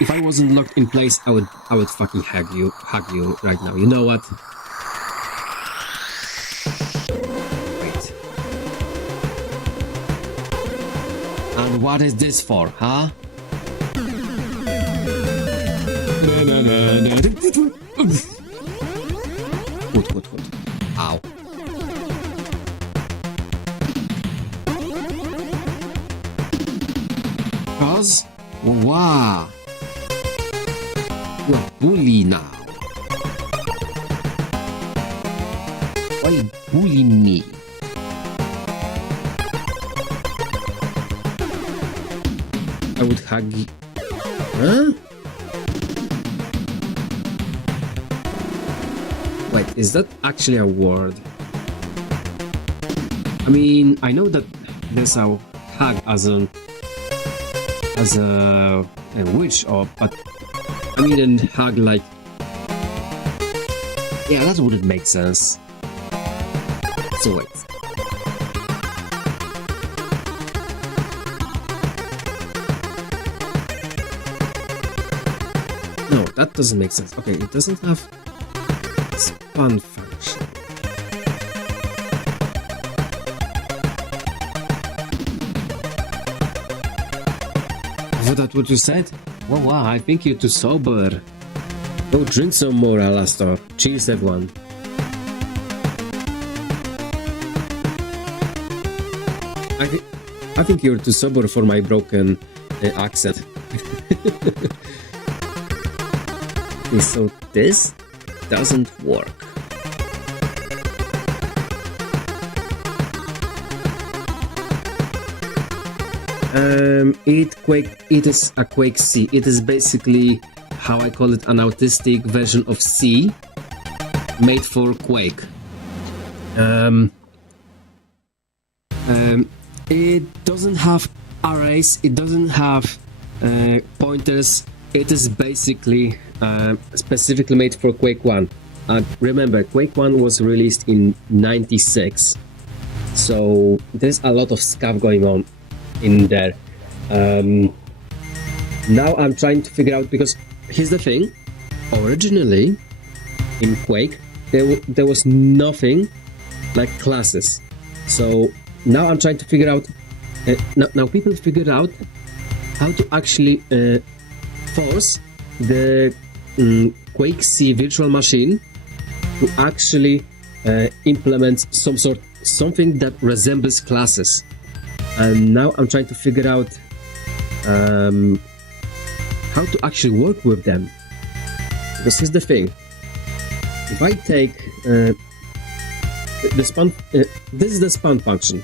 If I wasn't locked in place, I would fucking hug you right now. You know what? Wait. And what is this for, huh? Good. Ow. Cause? Wow. You're a bully now. Why you bullying me? I would hug you. Huh? Wait, is that actually a word? I mean, I know that there's a hug as a witch, but I mean, a hug like... Yeah, that wouldn't make sense. So wait. No, that doesn't make sense. Okay, it doesn't have span function. Was that what you said? Oh wow, I think you're too sober. Go drink some more, Alastor. Cheers, everyone. I think you're too sober for my broken accent. Okay, so this doesn't work. It is a Quake C. It is basically how I call it, an autistic version of C made for Quake. It doesn't have arrays, it doesn't have pointers. It is basically specifically made for Quake 1. Remember, Quake 1 was released in '96, so there's a lot of stuff going on in there. Now I'm trying to figure out, because here's the thing: originally in Quake there was nothing like classes. So now I'm trying to figure out. Now people figured out how to actually force the Quake C virtual machine to actually implement something that resembles classes. And now I'm trying to figure out how to actually work with them. Because here's the thing: if I take the spawn, this is the spawn function.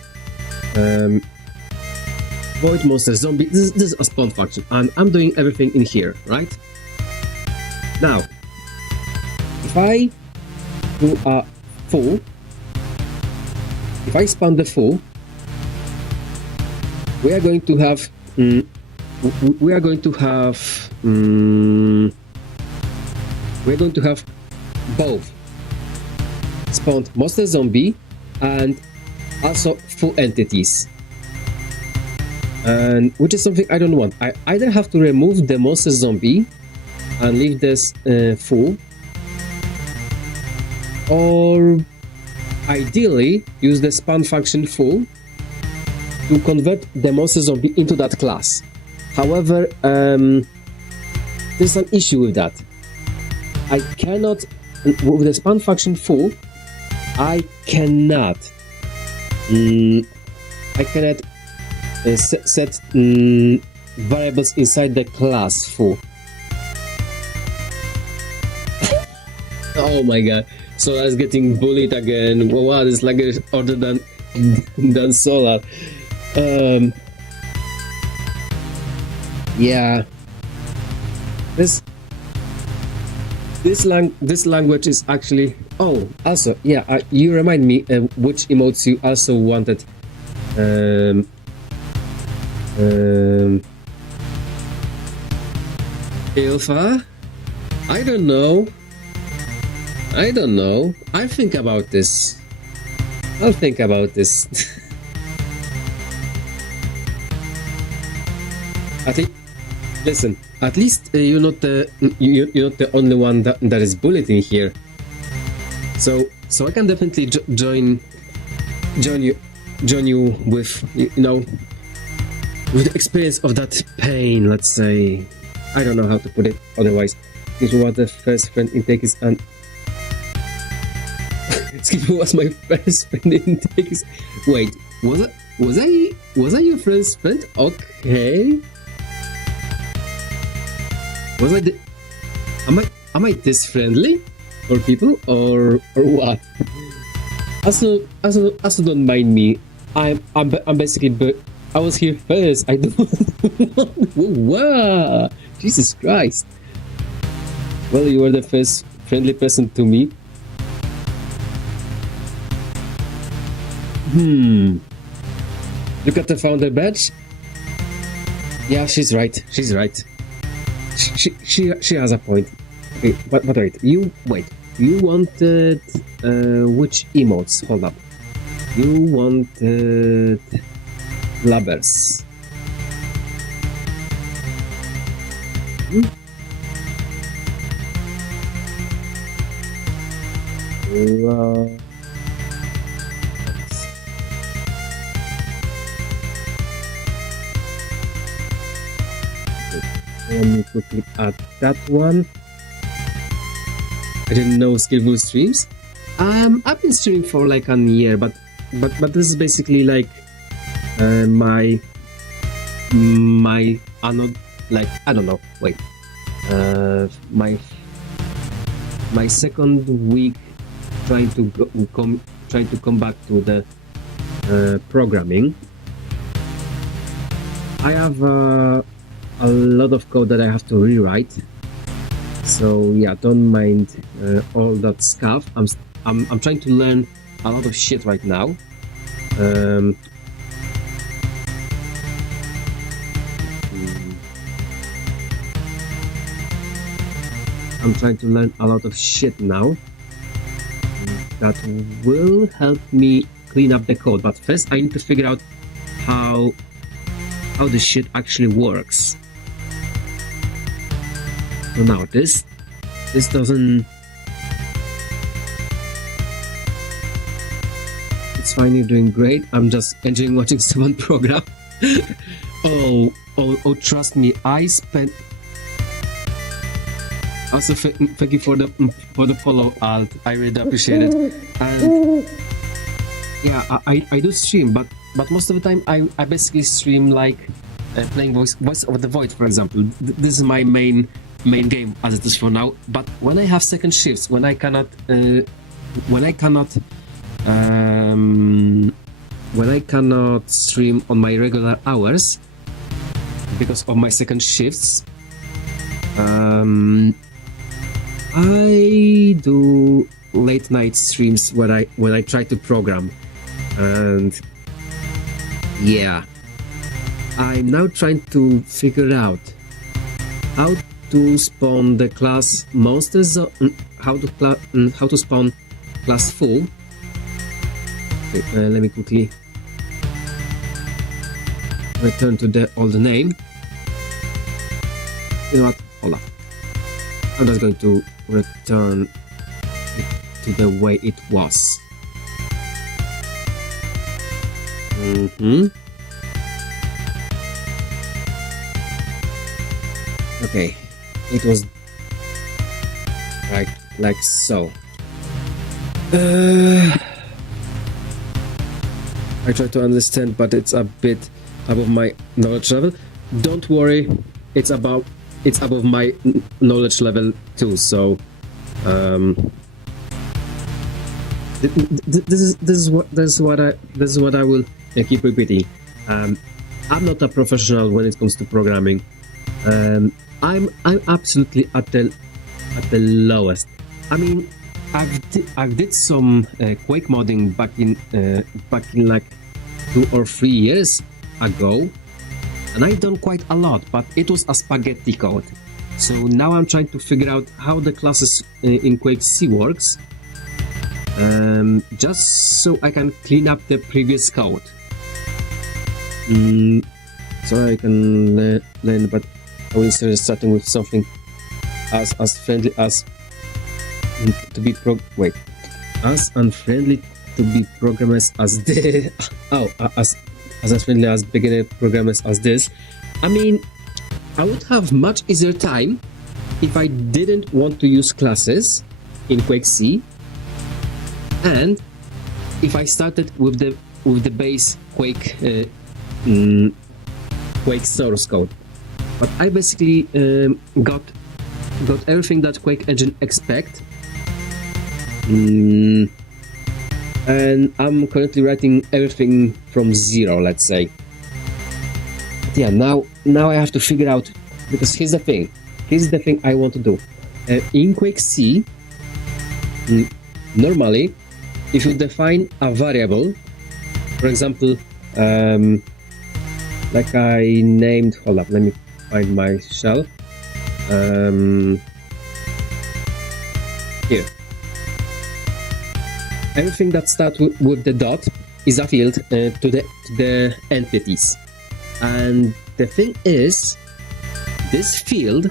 Void monster zombie. This is a spawn function, and I'm doing everything in here, right? Now, if I do a full, if I spawn the full, we are going to have both spawned monster zombie and also full entities, and which is something I don't want. I either have to remove the monster zombie and leave this full, or ideally use the spawn function full to convert the monster zombie into that class. However, there's an issue with that. I cannot, with the spawn function full, I cannot set variables inside the class full. Oh my god! So I was getting bullied again. Wow, this lag is harder than Solar. Yeah, this language is actually. Oh, also, yeah, you remind me which emotes you also wanted. Ilfa? I don't know. I'll think about this. I think. Listen. At least you're not the only one that is bulleting here. So I can definitely join you with with the experience of that pain. Let's say, I don't know how to put it otherwise. It was the first friend intake is an. Excuse me, was my first friend intake is. Wait, was I your first friend? Okay. Was I am I this friendly for people or what? Also don't mind me. I'm basically, but I was here first. I don't. Wow, Jesus Christ. Well, you were the first friendly person to me. Look at the founder badge. Yeah, she's right. She has a point. Okay, but wait. You wanted which emotes? Hold up. You wanted blabbers. Let me quickly add that one. I didn't know Skillful streams. I've been streaming for like a year, but this is basically like my like, I don't know. Wait, my my second week trying to come back to the programming. I have a lot of code that I have to rewrite. So yeah, don't mind all that stuff. I'm trying to learn a lot of shit right now. I'm trying to learn a lot of shit now that will help me clean up the code. But first, I need to figure out how the shit actually works. So now this doesn't. It's fine, you're doing great. I'm just enjoying watching someone program. Oh, trust me, I spent. Also, thank you for the follow, Alt. I really appreciate it. And yeah, I do stream, but most of the time I basically stream like playing Voice of the Void, for example. This is my main game as it is for now. But when I have second shifts, when I cannot stream on my regular hours because of my second shifts, I do late night streams when I try to program, and yeah, I'm now trying to figure out how to spawn the class monsters, how to spawn class full. Okay, let me quickly return to the old name. You know what? Hold on. I'm just going to return it to the way it was. Okay, it was right like so. I try to understand, but it's a bit above my knowledge level. Don't worry, it's above my knowledge level too. So this is what I will keep repeating. I'm not a professional when it comes to programming. I'm absolutely at the lowest. I mean, I've did some Quake modding back in like 2 or 3 years ago, and I've done quite a lot, but it was a spaghetti code. So now I'm trying to figure out how the classes in Quake C works, just so I can clean up the previous code. So I can learn, but I will start starting with something as friendly as to be as unfriendly to be programmers as the as friendly as beginner programmers as this. I mean, I would have much easier time if I didn't want to use classes in Quake C, and if I started with the base Quake source code. But I basically got everything that Quake engine expect, and I'm currently writing everything from zero, let's say. But yeah, now I have to figure out, because here's the thing I want to do. In Quake C, normally, if you define a variable, for example, like I named, hold up, let me find my shell. Here. Everything that starts with the dot is a field to the entities. And the thing is, this field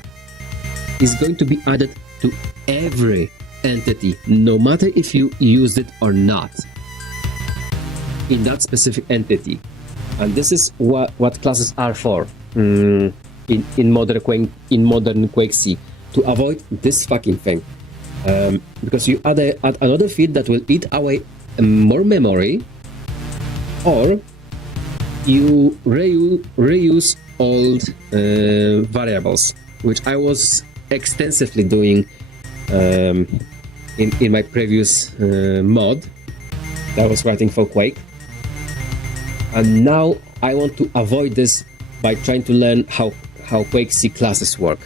is going to be added to every entity, no matter if you used it or not, in that specific entity. And this is what classes are for in modern Quake C, to avoid this fucking thing. Because you add another field that will eat away more memory, or you reuse old variables, which I was extensively doing in my previous mod that I was writing for Quake. And now I want to avoid this by trying to learn how Quake C classes work.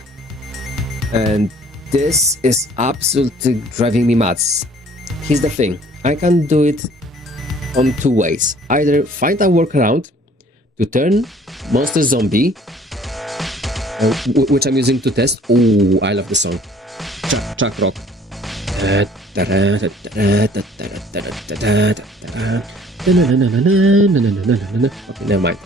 And this is absolutely driving me mad. Here's the thing, I can do it on two ways. Either find a workaround to turn monster zombie, which I'm using to test. Oh, I love the song. Chuck Rock. Okay, never mind.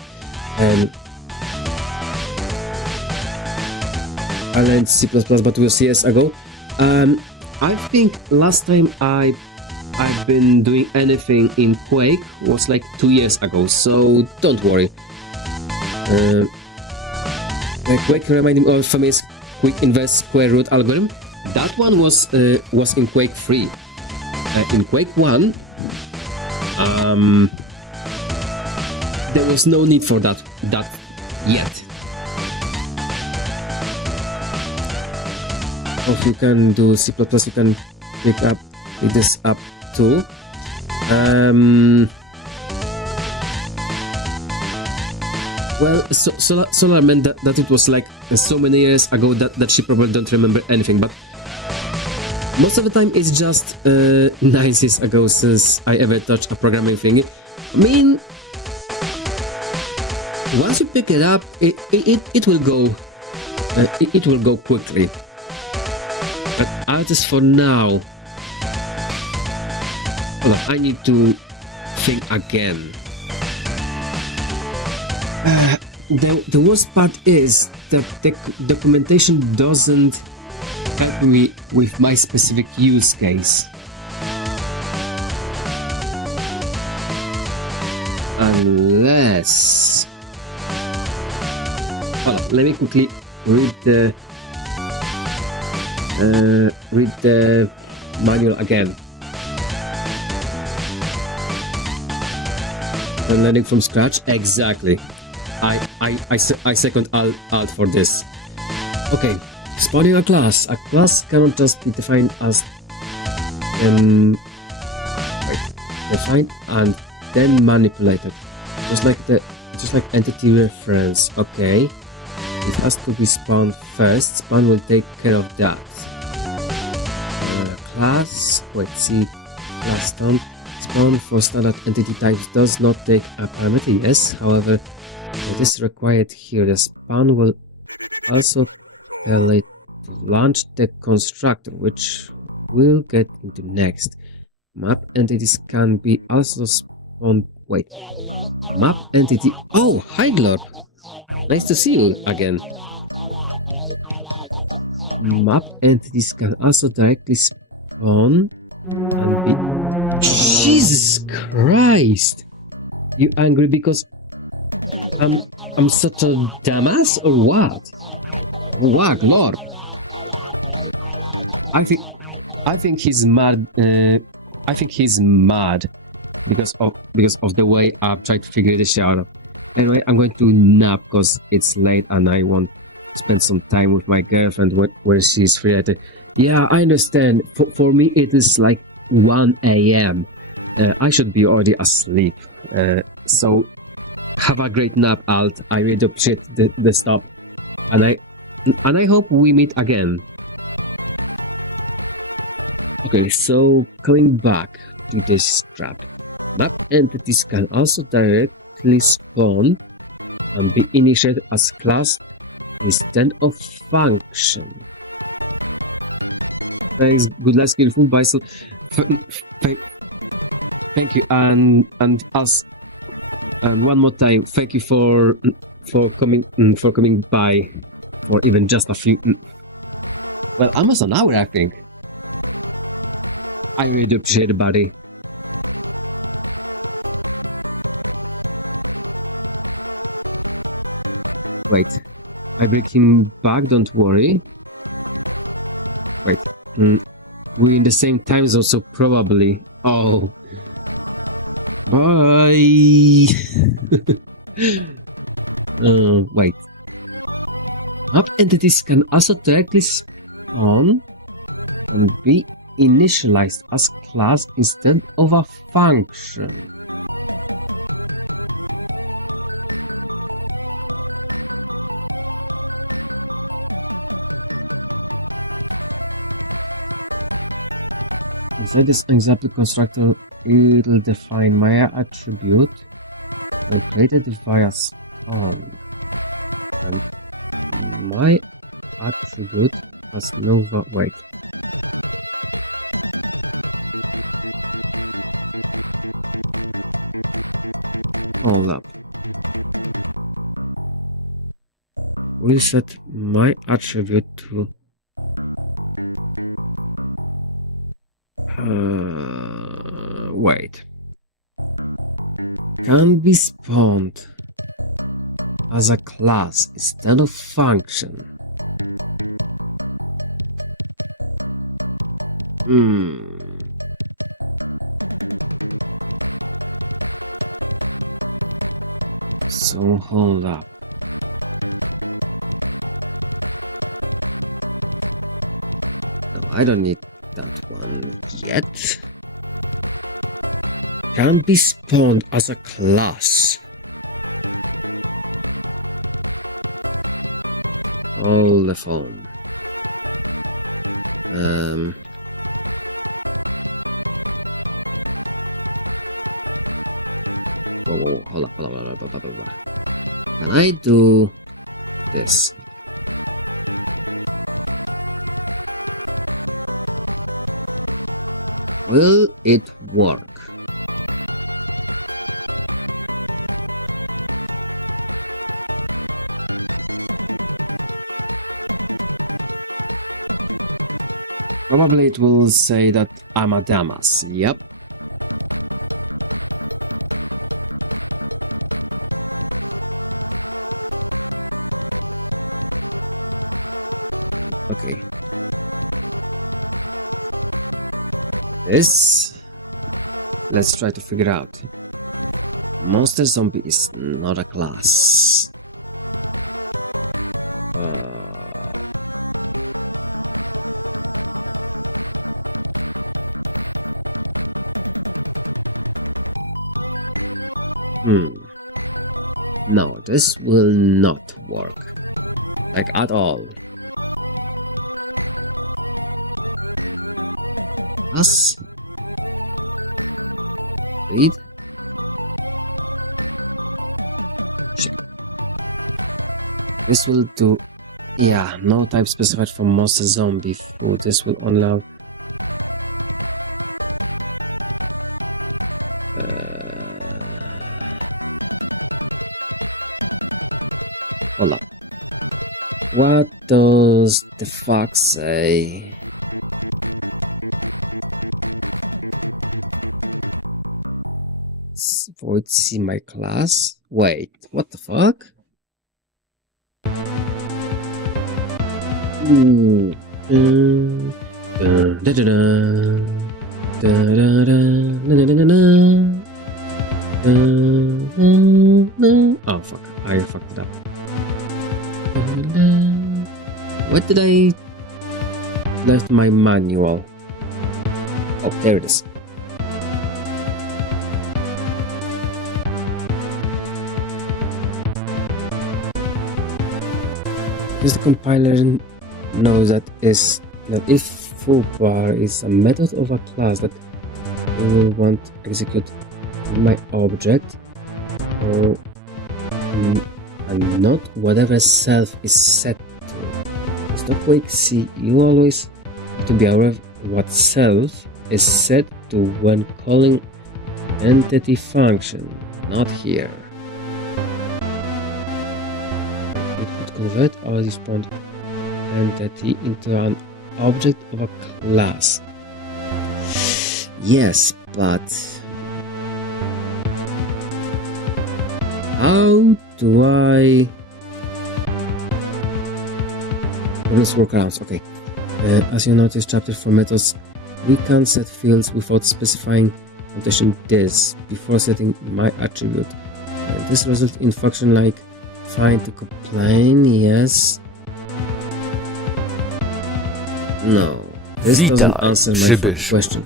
I learned C++, but it was years ago. I think last time I've been doing anything in Quake was like 2 years ago, so don't worry. Quake reminded me of famous quick inverse square root algorithm. That one was in Quake 3. In Quake 1, there was no need for that yet. If you can do C++, you can pick this up too. Well, Solar meant that it was like so many years ago that she probably don't remember anything, but most of the time it's just 9 years ago since I ever touched a programming thing. I mean, once you pick it up, it will go. It will go quickly. But as for now, hold on, I need to think again. The worst part is that the documentation doesn't help me with my specific use case. Unless... Hold on, let me quickly read the manual again. I'm learning from scratch? Exactly. I second alt for this. Okay, spawning a class. A class cannot just be defined as defined and then manipulated. Just like entity reference. Okay, it has to be spawned first. Spawn will take care of that. Class. Wait, see, class spawn for standard entity types does not take a parameter. Yes, however, it is required here. The spawn will also tell it to launch the constructor, which we'll get into next. Map entities can be also spawned. Wait, map entity. Oh, hi Glor. Nice to see you again. Map entities can also directly spawn and be. Jesus Christ! You angry because I'm such a dumbass or what? What, Lord? I think he's mad. I think he's mad because of the way I've tried to figure this out. Anyway, I'm going to nap because it's late and I want to spend some time with my girlfriend when she's free. Yeah, I understand. For me, it is like 1 a.m. I should be already asleep. So have a great nap, Alt. I really appreciate the stop, and I hope we meet again. Okay, so coming back to this crap, map entities can also directly spawn and be initiated as class instead of function. Thanks, good luck, skillful Bison. Thank you, and us. And one more time, thank you for coming by for even just a few. Well, almost an hour, I think. I really do appreciate it, buddy. Wait, I bring him back. Don't worry. Wait, we're in the same time zone, so probably. Oh. Bye. Wait. Map entities can also directly spawn can be initialized as class instead of a function. Inside this example constructor, it'll define my attribute when created via spawn, and my attribute has no wait. Hold up. We'll set my attribute to wait. Can be spawned as a class instead of function. So hold up. No, I don't need that one yet. Can be spawned as a class. Hold the phone. Whoa, hold up. Can I do this? Will it work? Probably it will say that I'm a dumbass. Yep. Okay. Let's try to figure out. Monster Zombie is not a class. No, this will not work. Like at all. Plus speed. Check. This will do. Yeah, no type specified for Monster Zombie food. This will allow. Hold up. What does the fuck say? Void see my class? Wait, what the fuck? Oh fuck, I fucked it up. What did I left my manual? Oh, there it is. Because the compiler knows that if foobar is a method of a class that we will want to execute my object, or and not whatever self is set to. Stop wait see, you always have to be aware of what self is set to when calling entity function, not here. It would convert our spawned entity into an object of a class. Yes, but how do I rules workarounds? Okay. As you notice, chapter for methods, we can set fields without specifying notation this before setting my attribute. This results in function like find to complain, yes. No. This doesn't Witaj, answer my przybyszu. question.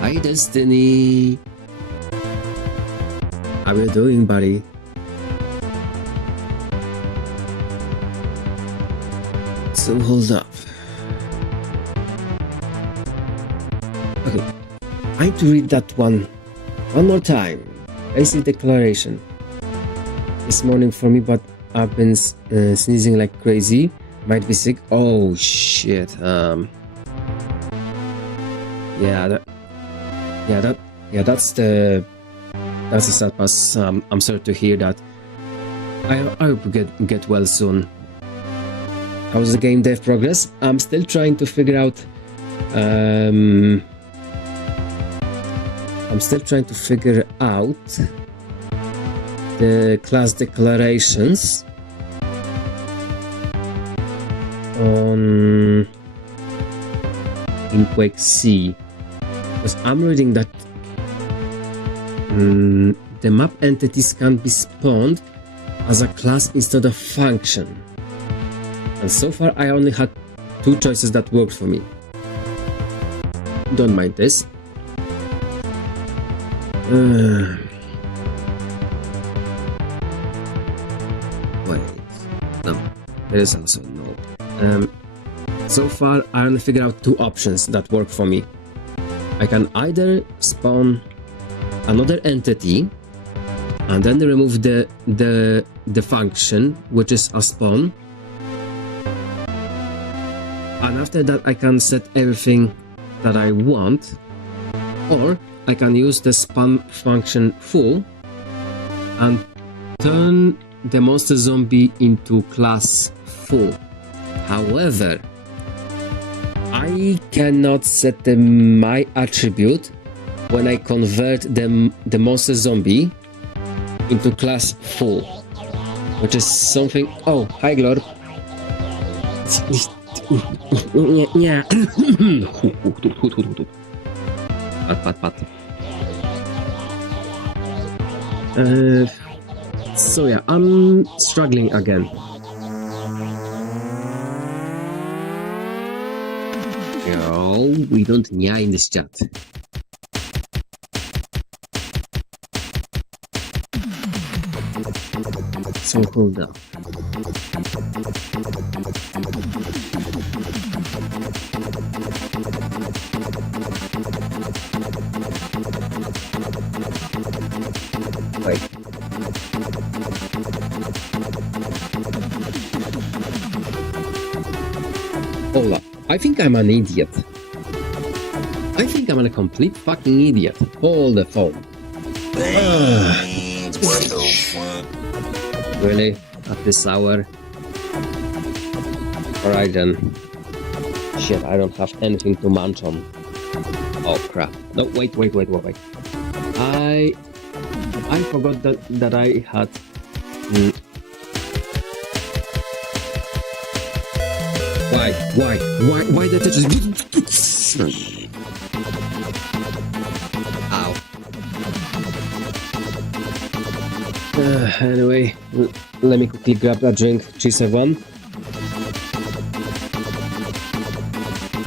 Hi, Destiny. How you doing, buddy? So hold up. Okay, I need to read that one more time. Basic declaration. This morning for me, but I've been sneezing like crazy. Might be sick. Oh shit. That's the sad part. I'm sorry to hear that. I hope you get well soon. How's the game dev progress? I'm still trying to figure out. I'm still trying to figure out the class declarations in Quake C, because I'm reading that the map entities can be spawned as a class instead of function, and so far I only had two choices that worked for me. Don't mind this. Wait, no, there is also no. So far I only figured out two options that work for me. I can either spawn another entity and then remove the function, which is a spawn, and after that I can set everything that I want, or I can use the spawn function full and turn the monster zombie into class full. However, I cannot set my attribute when I convert the monster zombie into class full, which is something. Oh, hi, Glor. Yeah. Pat. So yeah, I'm struggling again. No, we don't nia in this chat. So hold up. Wait. Hold up. I think I'm an idiot. I think I'm a complete fucking idiot. Hold the phone. What the fuck? Really? At this hour? Alright then. Shit, I don't have anything to munch on. Oh crap. No, wait. I forgot that I had... Why the touches? Ow. Anyway, let me quickly grab that drink. Cheers everyone.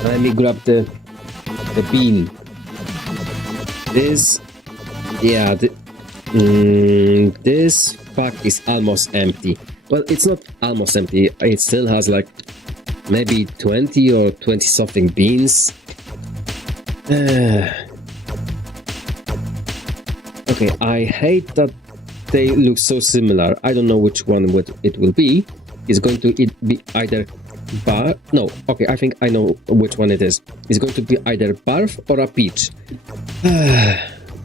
Let me grab the bean. This... Yeah, this pack is almost empty. Well, it's not almost empty. It still has like maybe 20 or 20 something beans. Okay, I hate that they look so similar. I don't know which one it will be. It's going to be either no, okay, I think I know which one it is. It's going to be either barf or a peach.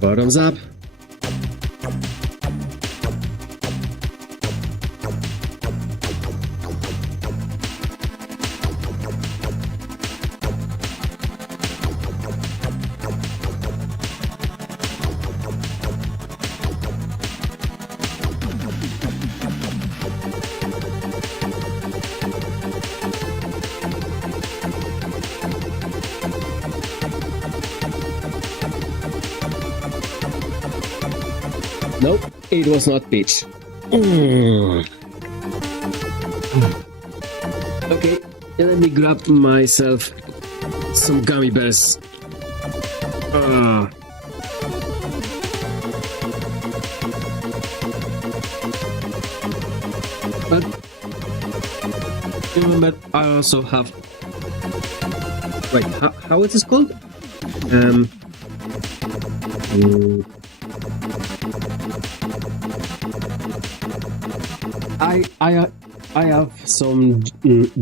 Bottoms up. Nope, it was not peach. Okay, Let me grab myself some gummy bears. But remember, I also have. Wait, how it is called? mm, I have some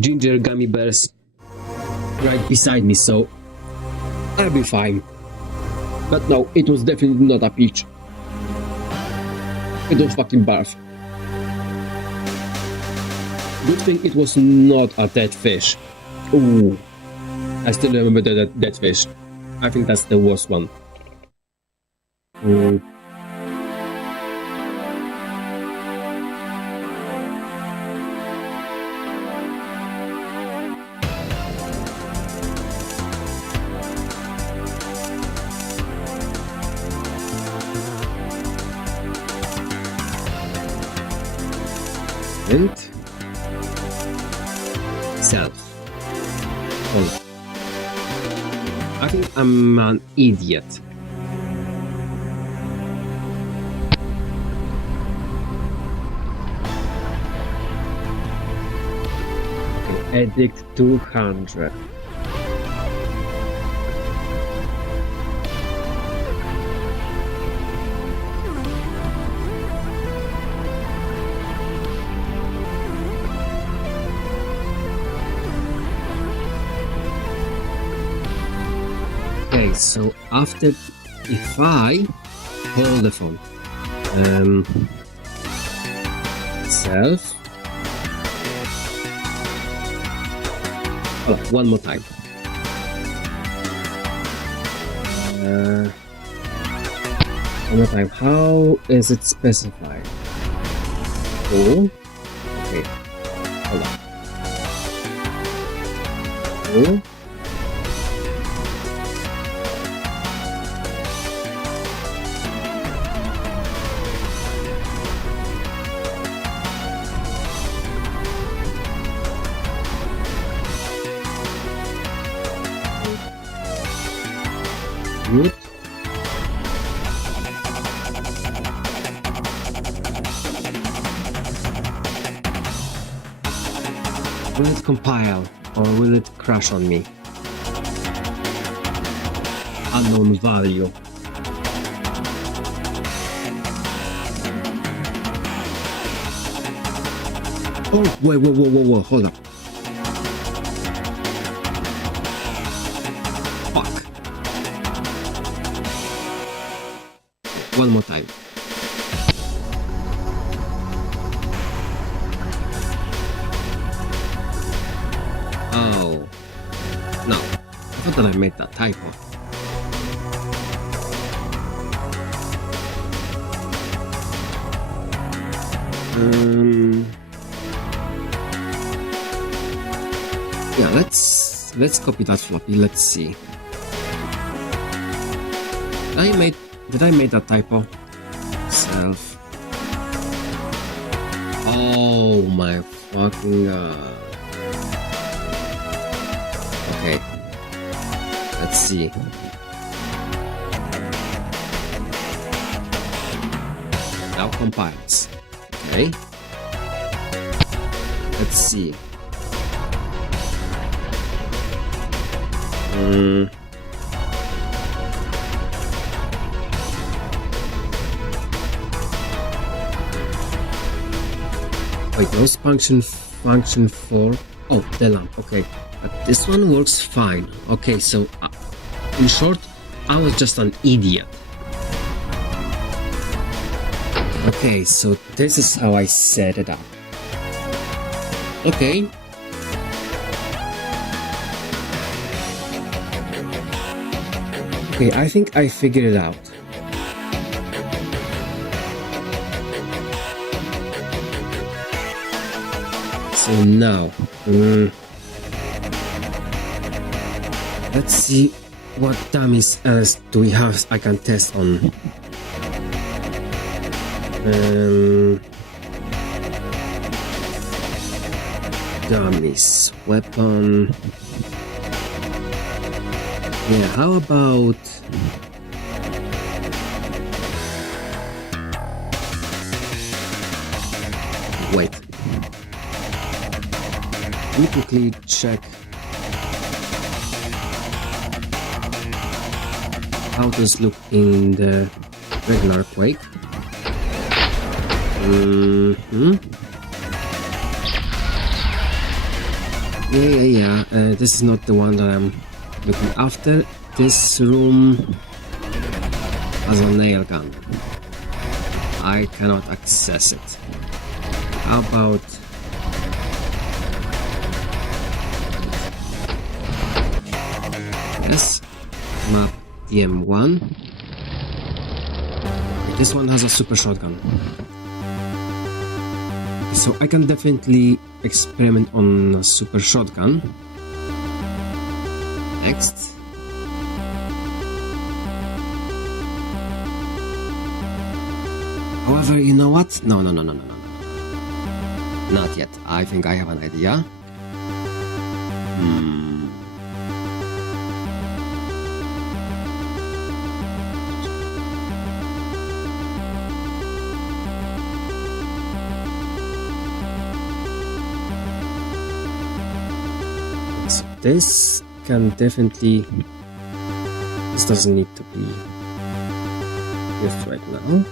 ginger gummy bears right beside me, so I'll be fine. But no, it was definitely not a peach. It was fucking barf. Good thing it was not a dead fish. Ooh, I still remember that dead fish. I think that's the worst one. And self. Oh. I think I'm an idiot. Okay, Addict 200. Okay, so after, if I hold the phone, self, oh, one more time. One more time. How is it specified? Oh, okay. Hold on. Oh. Good. Will it compile or will it crash on me? Unknown value. Oh, whoa, hold up. Fuck. One more time. Oh. No. I thought that I made that typo. Yeah, let's copy that floppy. Let's see. Did I make that typo? Self. Oh my fucking god. Okay. Let's see. Now compiles. Okay. Let's see. Wait, those function 4. Oh, the lamp. Okay, but this one works fine. Okay, so in short, I was just an idiot. Okay, so this is how I set it up. Okay. Okay, I think I figured it out. So now, let's see what dummies else do we have I can test on. Dummies. Weapon. Yeah, how about... Wait. Let me quickly check how does look in the regular Quake. Yeah. This is not the one that I'm looking after. This room has a nail gun. I cannot access it. How about... Yes, map DM1. This one has a super shotgun. So I can definitely experiment on a super shotgun. Next. However, you know what? No. Not yet. I think I have an idea. So this can definitely... This doesn't need to be used right now.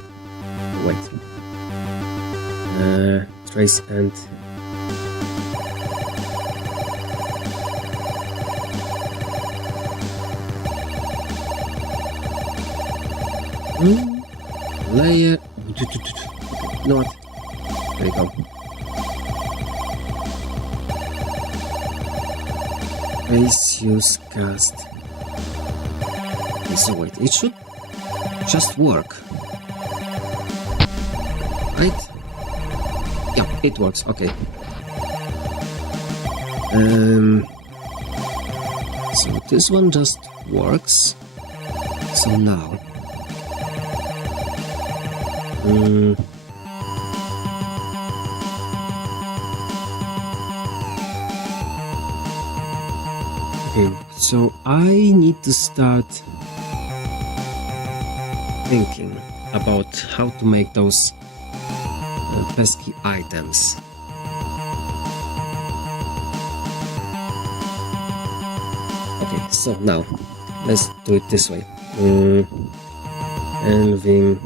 Wait. Trace and... Layer... No, what? There you go. Trace, use, cast. Okay, so wait, it should just work. Right? Yeah, it works, okay. So this one just works. So now... Okay, so I need to start thinking about how to make those pesky items. Okay, so now let's do it this way. Envy.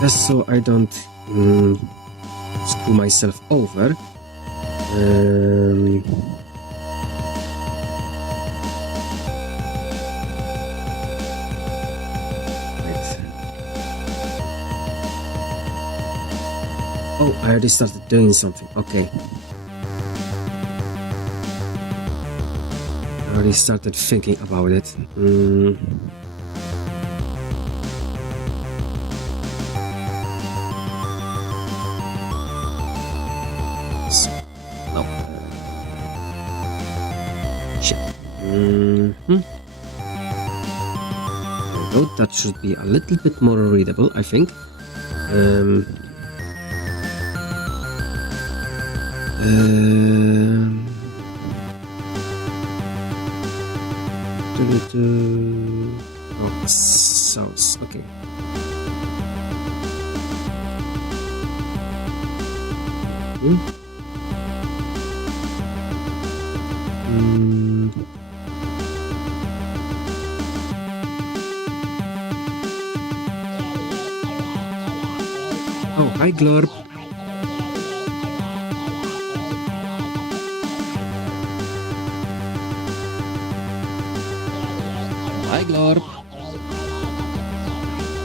Just so I don't screw myself over. Right. Oh, I already started doing something. Okay. I already started thinking about it. That should be a little bit more readable, I think. Oh, sauce. Okay. Oh, hi, Glorp. Hi, Glorp.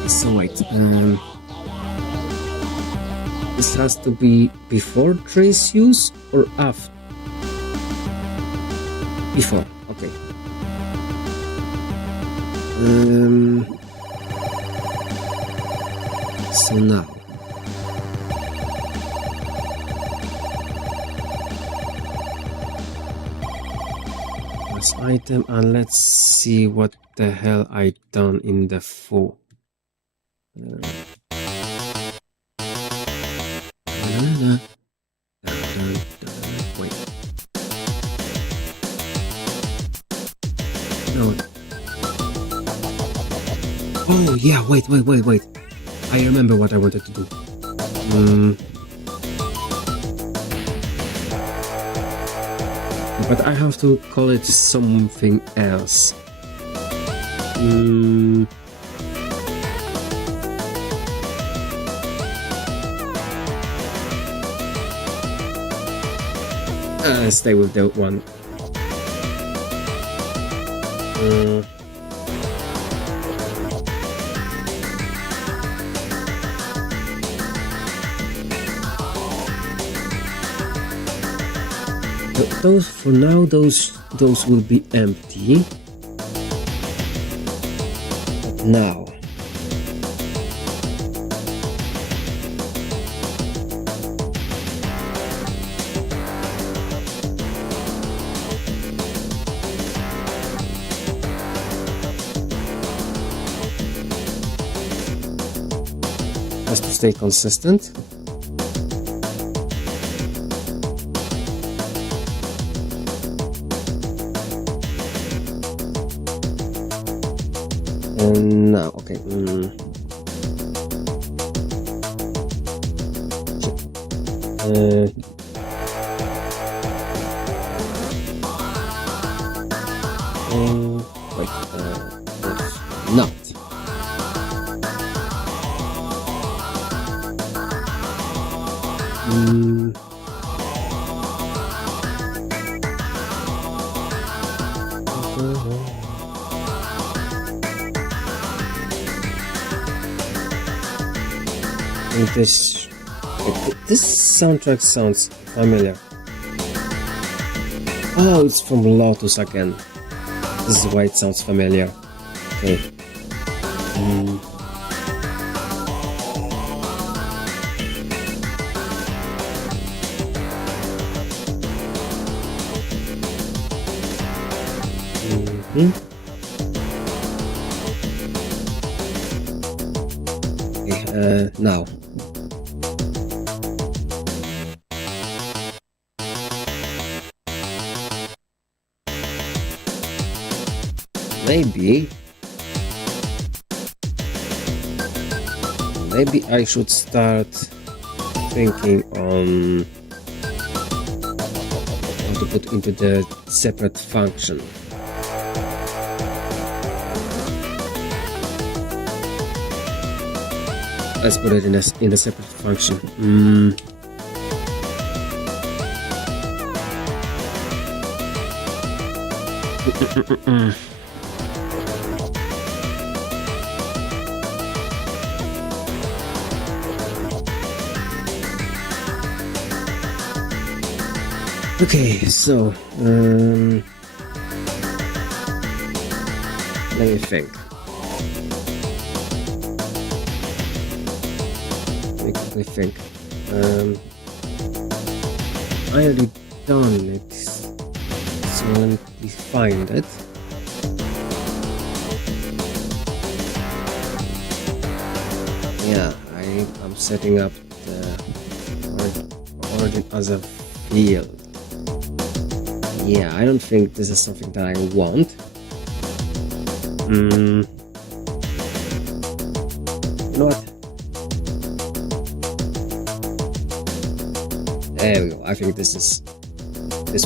So wait, this has to be before trace use or after? Before, okay. So now. item and let's see what the hell I done in the full. Wait. No. Oh yeah, wait. I remember what I wanted to do. But I have to call it something else. Stay with that one. Those for now, those will be empty. But now, has to stay consistent. And now, okay. Wait, not. And this soundtrack sounds familiar. Oh, it's from Lotus again. This is why it sounds familiar. Okay. Okay, now. Maybe I should start thinking on how to put into the separate function. Let's put it in a separate function. Okay, so let me think. Let me think. I already done it, so let me find it. Yeah, I'm setting up the origin as a field. Yeah, I don't think this is something that I want. You know what? There we go. I think this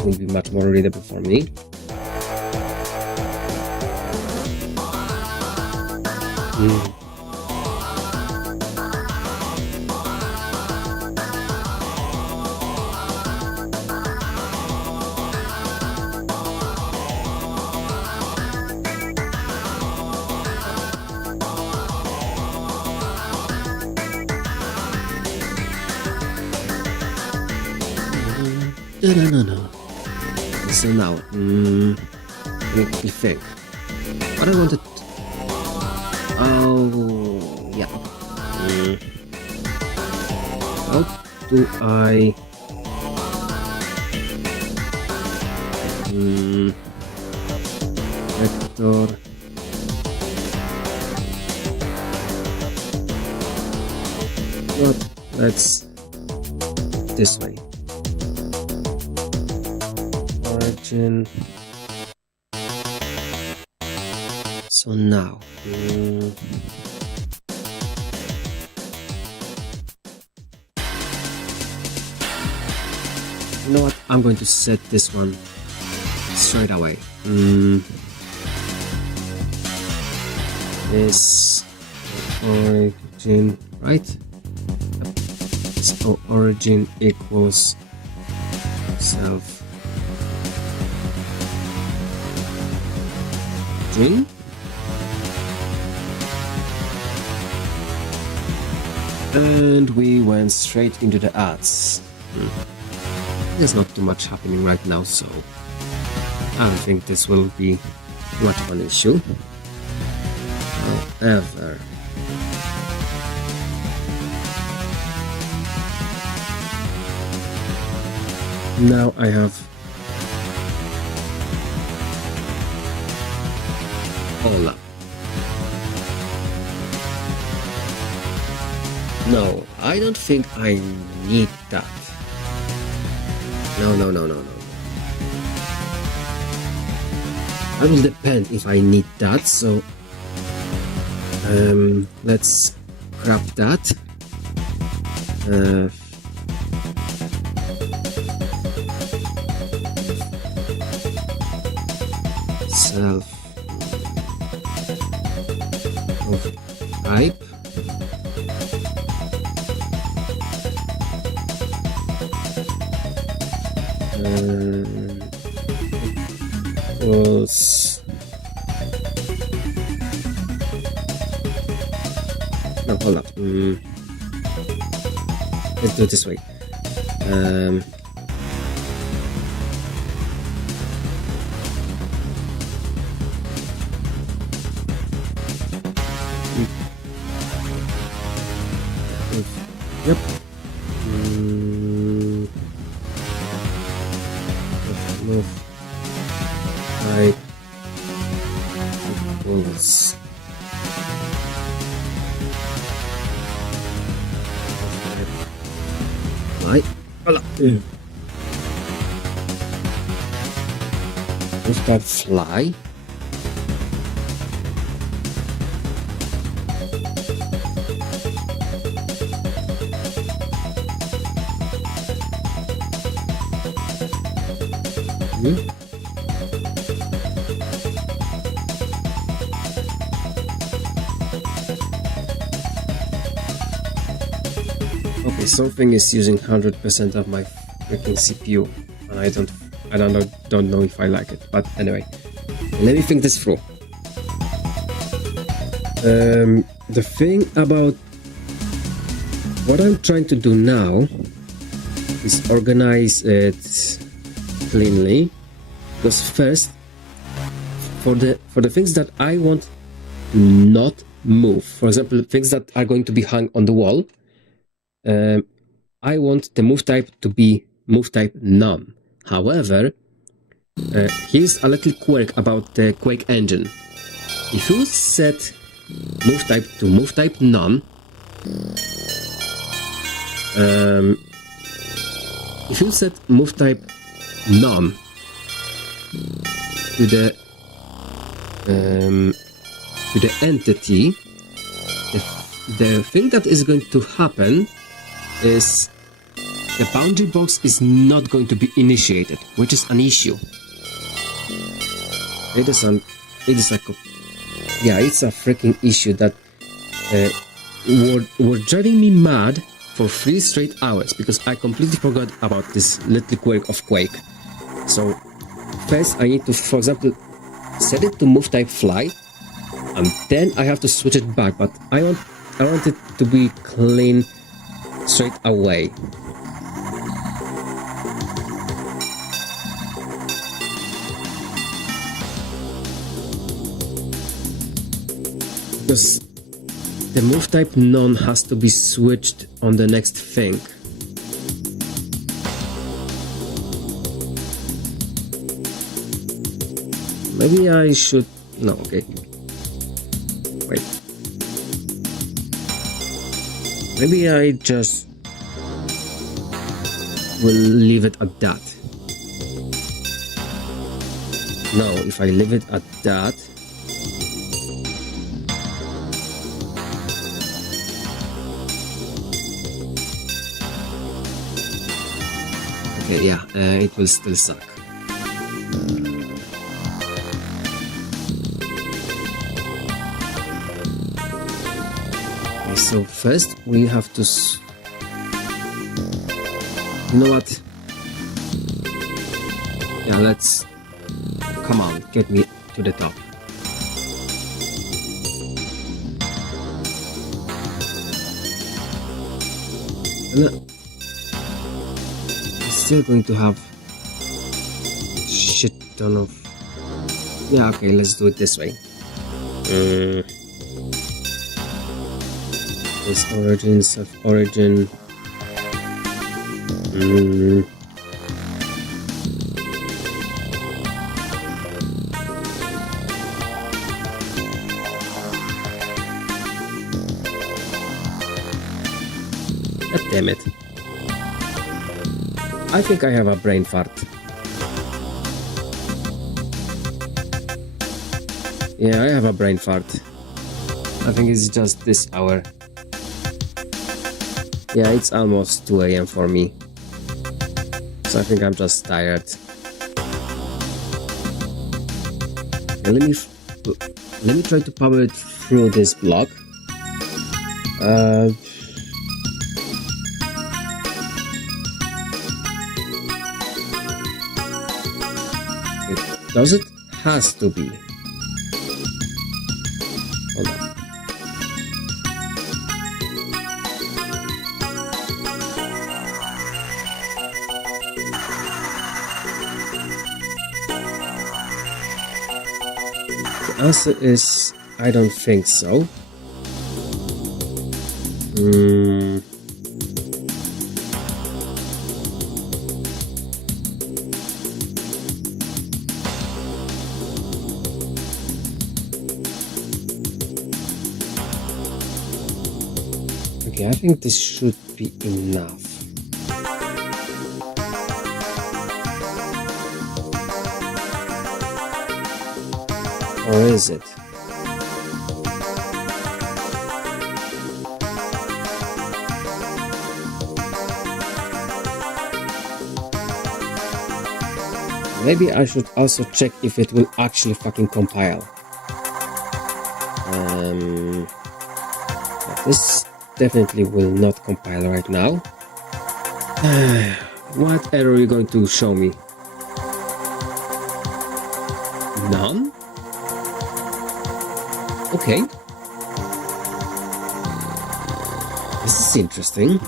will be much more readable for me. No. So now, let me think. What I wanted. Oh, yeah. How do I? vector. What? Let's this way. Origin. So now, you know what? I'm going to set this one straight away. This origin, right? So origin equals self string. And we went straight into the ads. There's not too much happening right now, so I don't think this will be much of an issue. However, now I have Hola. No, I don't think I need that. No. That will depend if I need that, so let's grab that. Self of type. Equals no, hold up. Let's do it this way. Yep. Move type equals right. Voila. Move type fly. Okay, something is using 100% of my freaking CPU, and I don't know if I like it. But anyway, let me think this through. The thing about what I'm trying to do now is organize it cleanly, because first, for the things that I want to not move, for example, things that are going to be hung on the wall, I want the move type to be move type none. However, here's a little quirk about the Quake engine. If you set move type to move type none, if you set move type none to the entity, the thing that is going to happen is the boundary box is not going to be initiated, which is an issue. It's a freaking issue that were driving me mad for 3 straight hours, because I completely forgot about this little quirk of Quake. So first I need to, for example, set it to move type fly, and then I have to switch it back, but I want it to be clean straight away. Because the move type none has to be switched on the next thing. Maybe I should... No, okay. Wait. Maybe I just will leave it at that. No, if I leave it at that... Okay, yeah, it will still suck. Okay, so first we have to... You know what? Yeah, let's... Come on, get me to the top. And I'm still going to have shit ton of... Yeah, okay, let's do it this way. This origin, self-origin. God damn it. I think I have a brain fart. Yeah, I have a brain fart. I think it's just this hour. Yeah, it's almost 2 AM for me. So I think I'm just tired. Okay, let me try to power it through this block. Does it? Has to be. Hold on. The answer is I don't think so. Okay, I think this should be enough. Or is it? Maybe I should also check if it will actually fucking compile. This definitely will not compile right now. What error are you going to show me? None? Okay. This is interesting.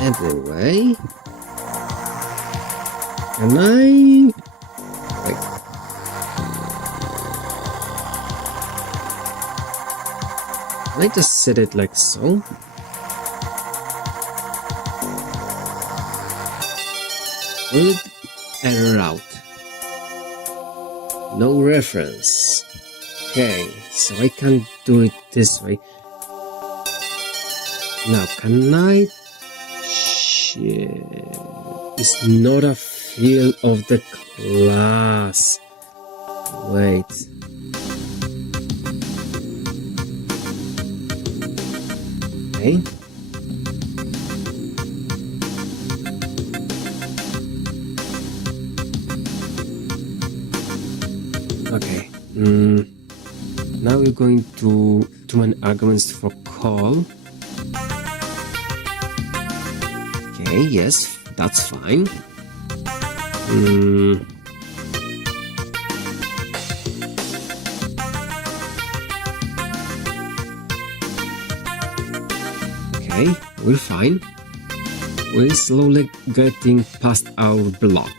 Anyway... Can I... Wait. Can I just set it like so? Will it error out? No reference. Okay, so I can do it this way. Now, can I... Shit. It's not a field of the class. Wait. Okay. Okay. Now we're going to too many arguments for call. Okay, yes, that's fine. Okay, we're fine. We're slowly getting past our block.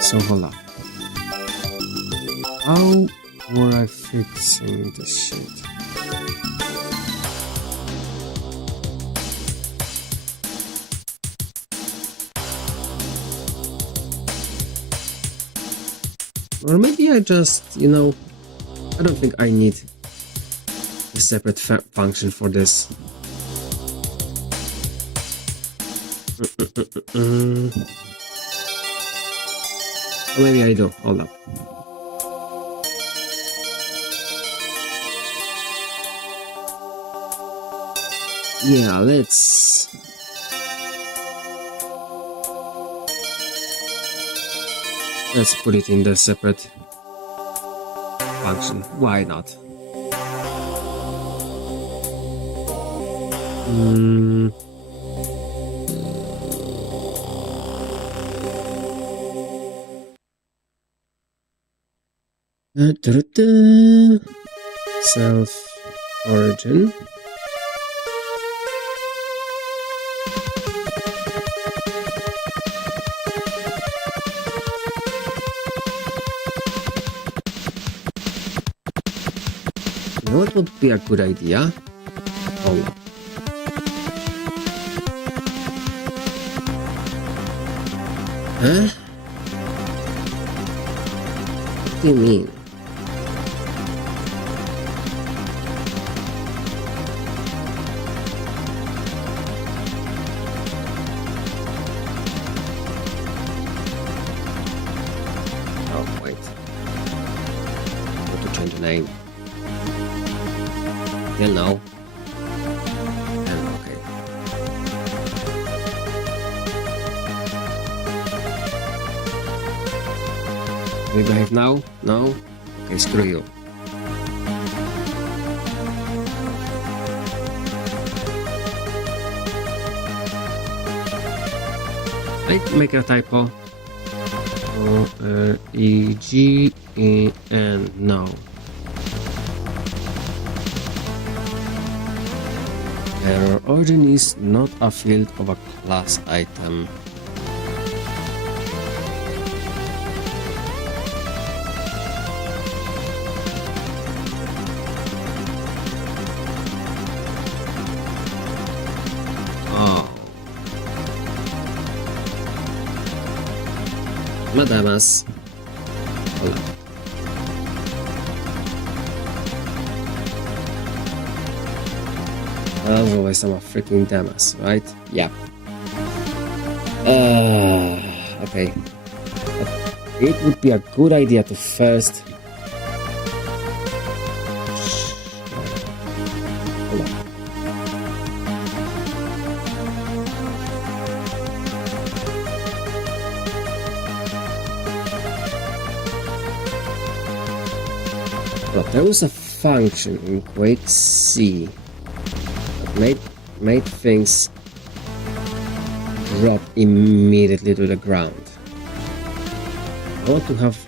So hold on. Or I fixing the shit? Or maybe I just, I don't think I need a separate function for this. Or maybe I do. Hold up. Yeah, let's put it in the separate function. Why not? Self origin. You know what would be a good idea? Hold up. Huh? What do you mean? Oh, wait. I have to change the name. Still no. Okay. We behave now? No? Okay, screw you. I make a typo. E-G-E-N, no. Error origin is not a field of a class item. Oh. Madamas. As always, I'm a freaking Damas, right? Yeah. Okay. It would be a good idea to first... Hold on. But there was a function in Quake C made things drop immediately to the ground. I want to have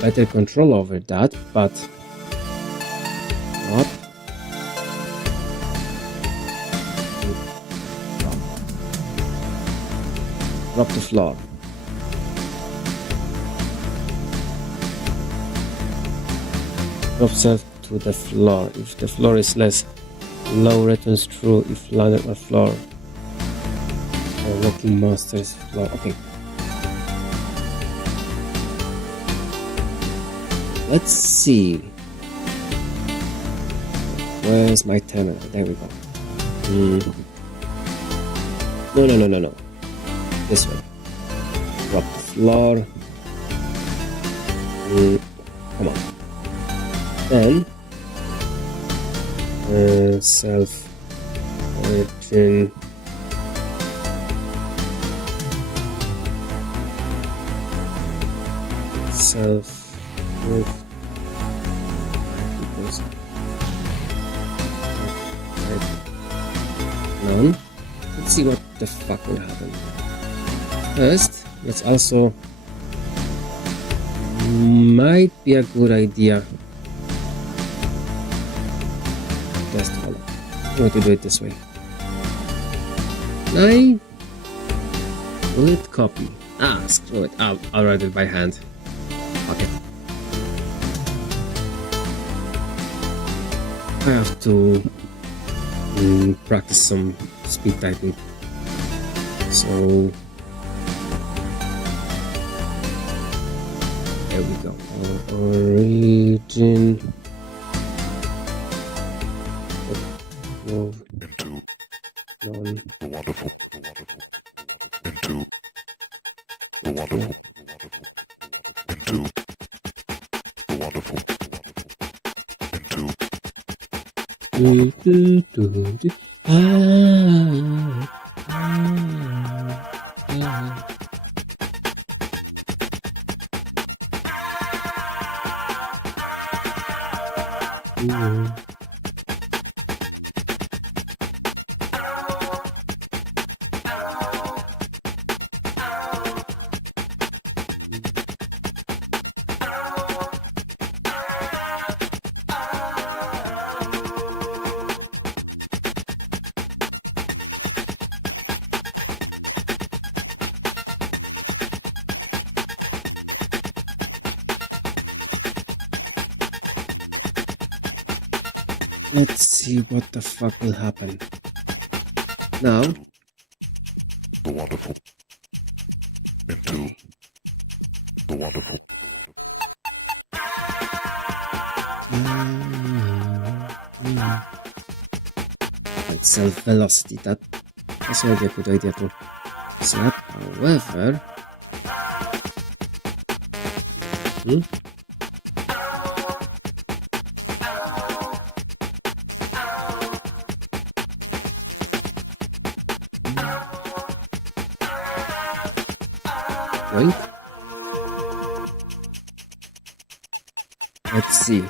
better control over that, but what? Drop the floor. Drop self to the floor. If the floor is less low, returns true if landed on floor. Or walking monsters floor. Okay. Let's see. Where's my terminal? There we go. No. This way. Drop the floor. Come on. Then self origin self none. Let's see what the fuck will happen. First, let's also might be a good idea. Just hold on. I'm going to do it this way. Will it copy? Screw it. I'll write it by hand. Okay. I have to practice some speed typing. So there we go. Origin. Move into non. the wonderful, into the wonderful, into the wonderful, into Do, do, do, do. Ah, ah. Let's see what the fuck will happen. Now, the wonderful, into the wonderful, like self-velocity, that's already a good idea to set. However, wait. Let's see.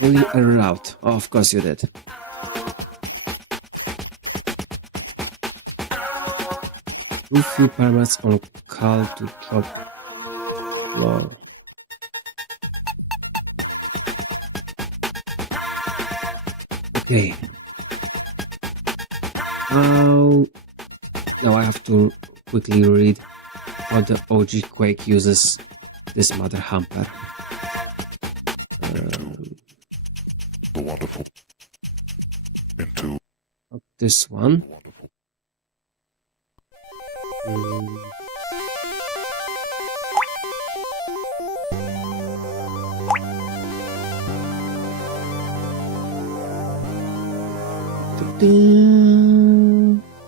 Really a route. Oh, of course you did. Do few parameters on call to drop floor. Okay. Now I have to quickly read how the OG Quake uses this mother hamper. the wonderful, into Not this one. the wonderful,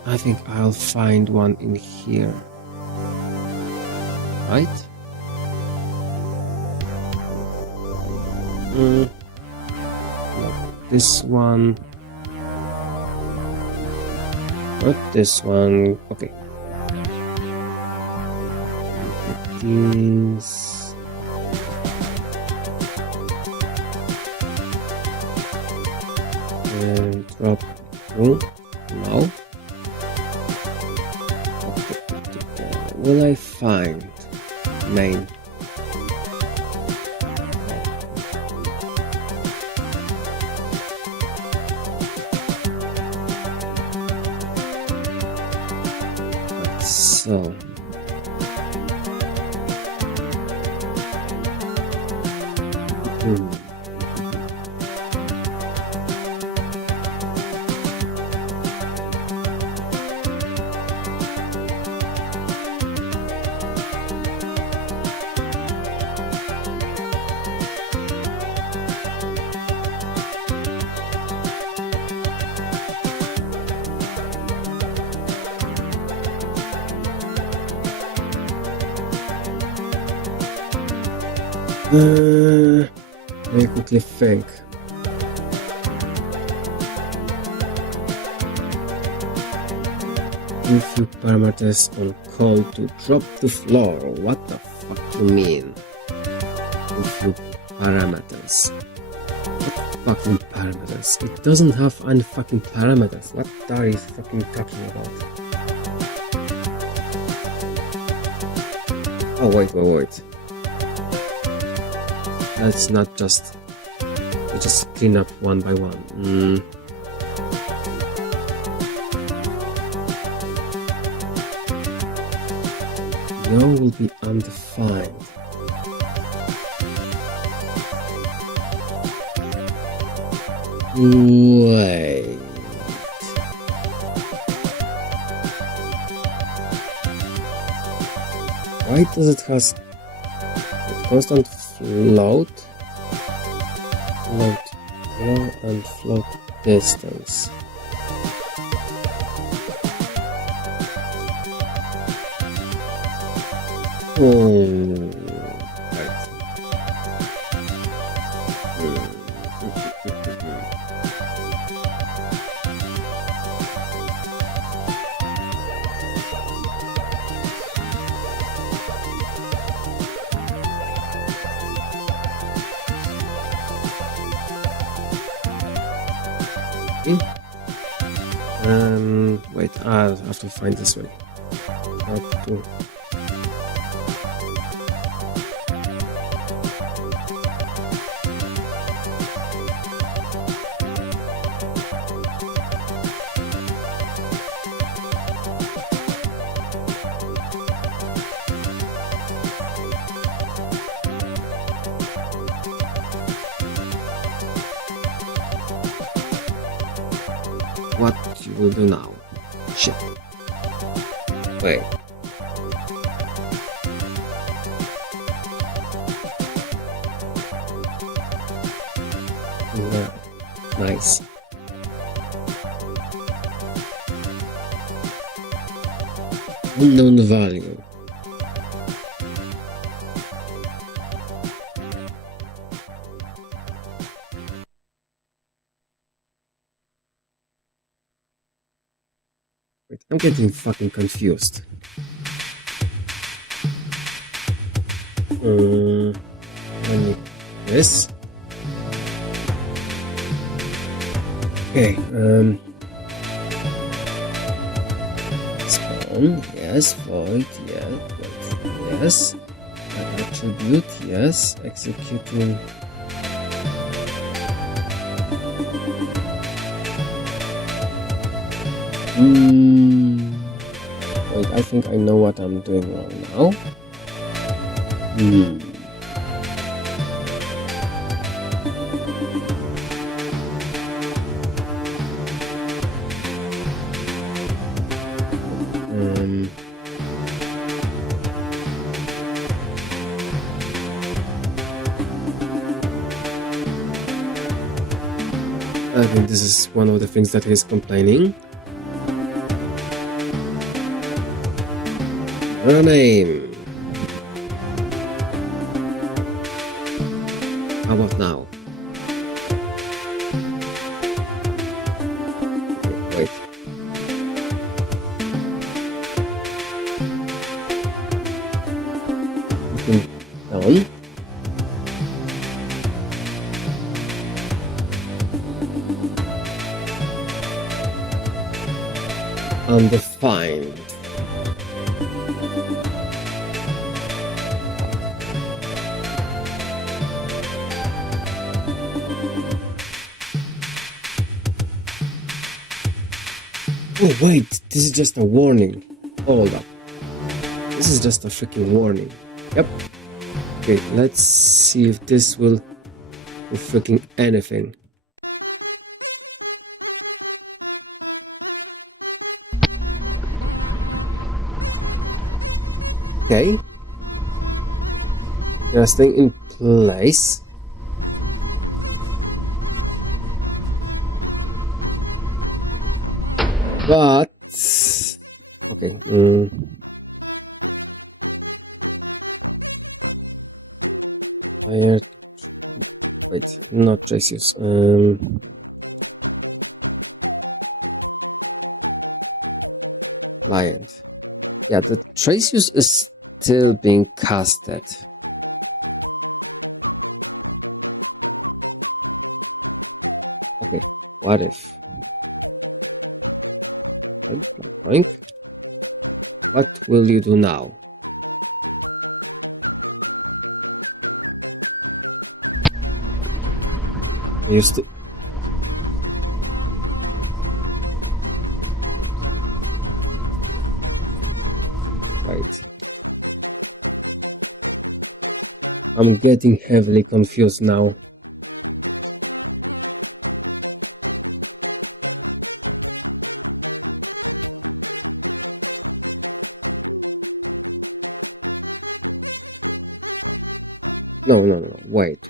I think I'll find one in here. Right? No, this one. Not this one. Okay. This. And drop through. No. Will I find main? So. Let me quickly think. Do few parameters on call to drop to floor. What the fuck you mean? Do few parameters. What fucking parameters? It doesn't have any fucking parameters. What are you fucking talking about? Oh wait. Let's not just we just clean up one by one. Yo will be undefined. Wait. Why does it has constant float flow and float distance? Right. Wait, I have to find this way. How to... What you will do now? Shit. Wait. Yeah. Nice. Unknown value. Wait, I'm getting fucking confused. I need this. Okay, spawn, yes, void, yes, attribute, yes, executing. Wait, I think I know what I'm doing wrong now. I think this is one of the things that he's complaining. Her name. How about now? Okay, wait. Looking down. Undefined. Oh wait, this is just a warning. Hold up. This is just a freaking warning. Yep. Okay, let's see if this will do freaking anything. Okay. They're staying in place. But okay. Wait, not traces. Client. Yeah, the trace use is still being casted. Okay, what if? Blank. What will you do now? I used to... Right. I'm getting heavily confused now. No. Wait.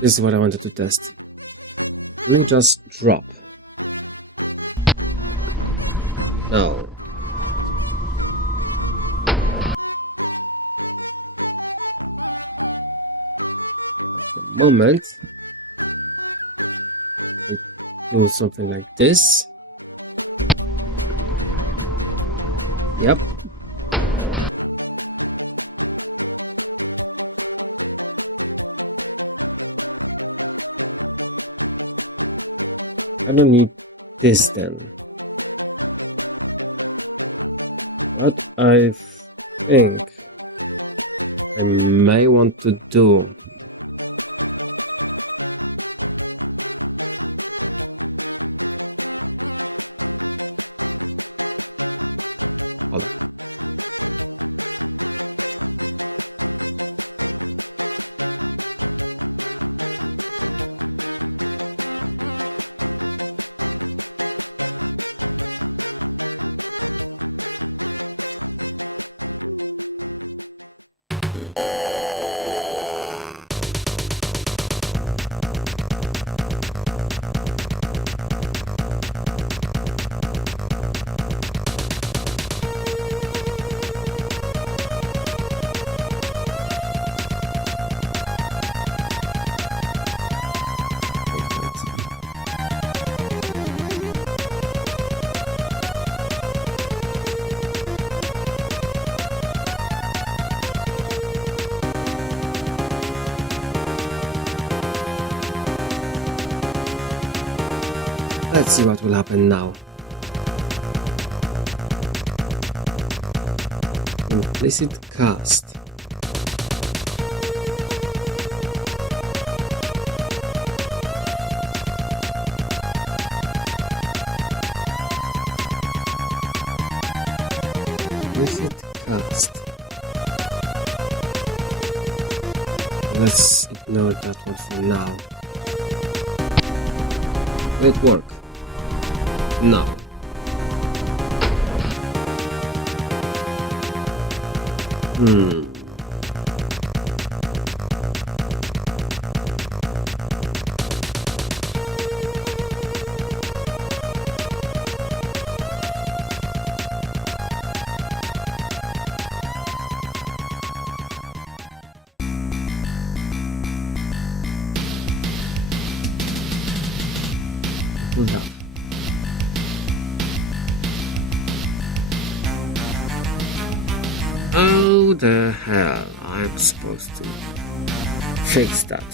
This is what I wanted to test. Let me just drop. No. At the moment, I do something like this. Yep. I don't need this then. What I think I may want to do. Hold on. Let's see what will happen now. Implicit cast. Implicit cast. Let's ignore that one for now. Will it work? No. Pull up. How the hell I'm supposed to fix that?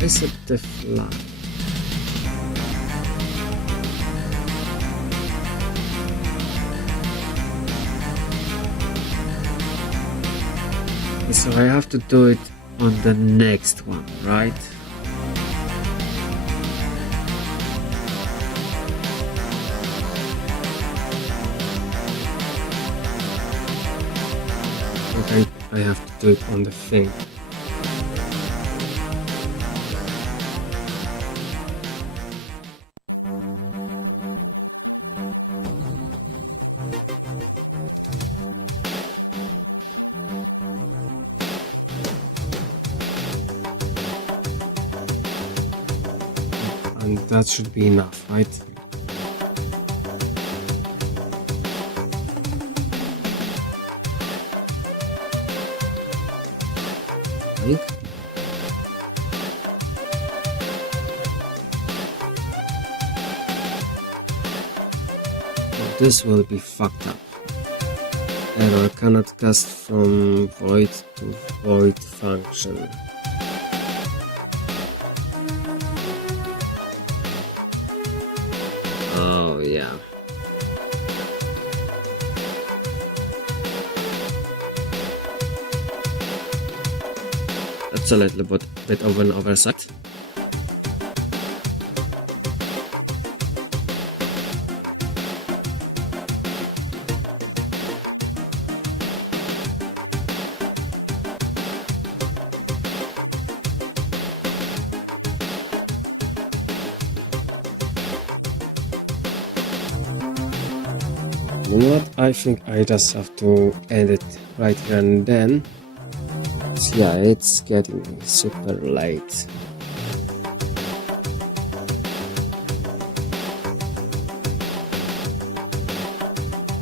Reset the flag. So I have to do it on the next one, right? Okay, I have to do it on the thing. And that should be enough, right? I think. this will be fucked up. Error cannot cast from void to void function. Oh yeah. That's a little bit of an oversight. You know what? I think I just have to end it right here and then. Yeah, it's getting super late.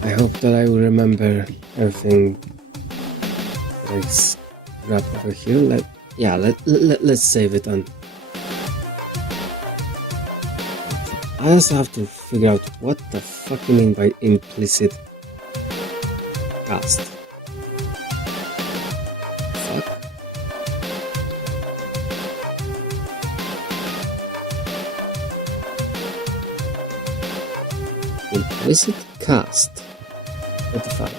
I hope that I will remember everything that's grab over here. Let's save it on. I also have to figure out what the fuck you mean by implicit cast. Fuck. Implicit cast. 25.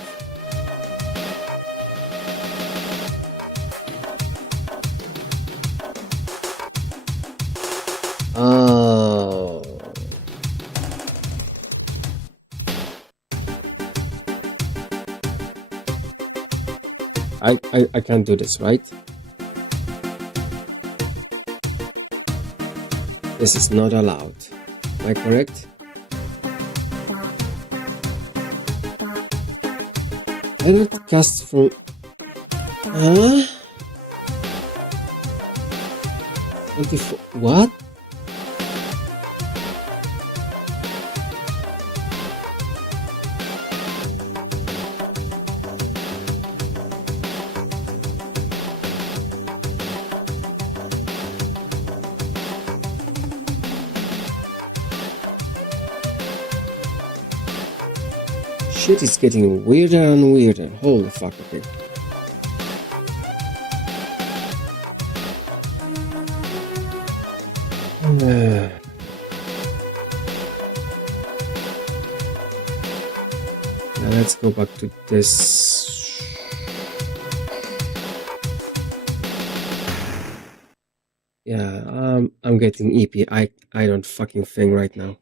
Oh. I can't do this, right? This is not allowed. Am I correct? I don't cast from... Huh? 24... What? Shit is getting weirder and weirder. Holy fuck, okay. Now let's go back to this. Yeah, I'm getting EP. I don't fucking think right now.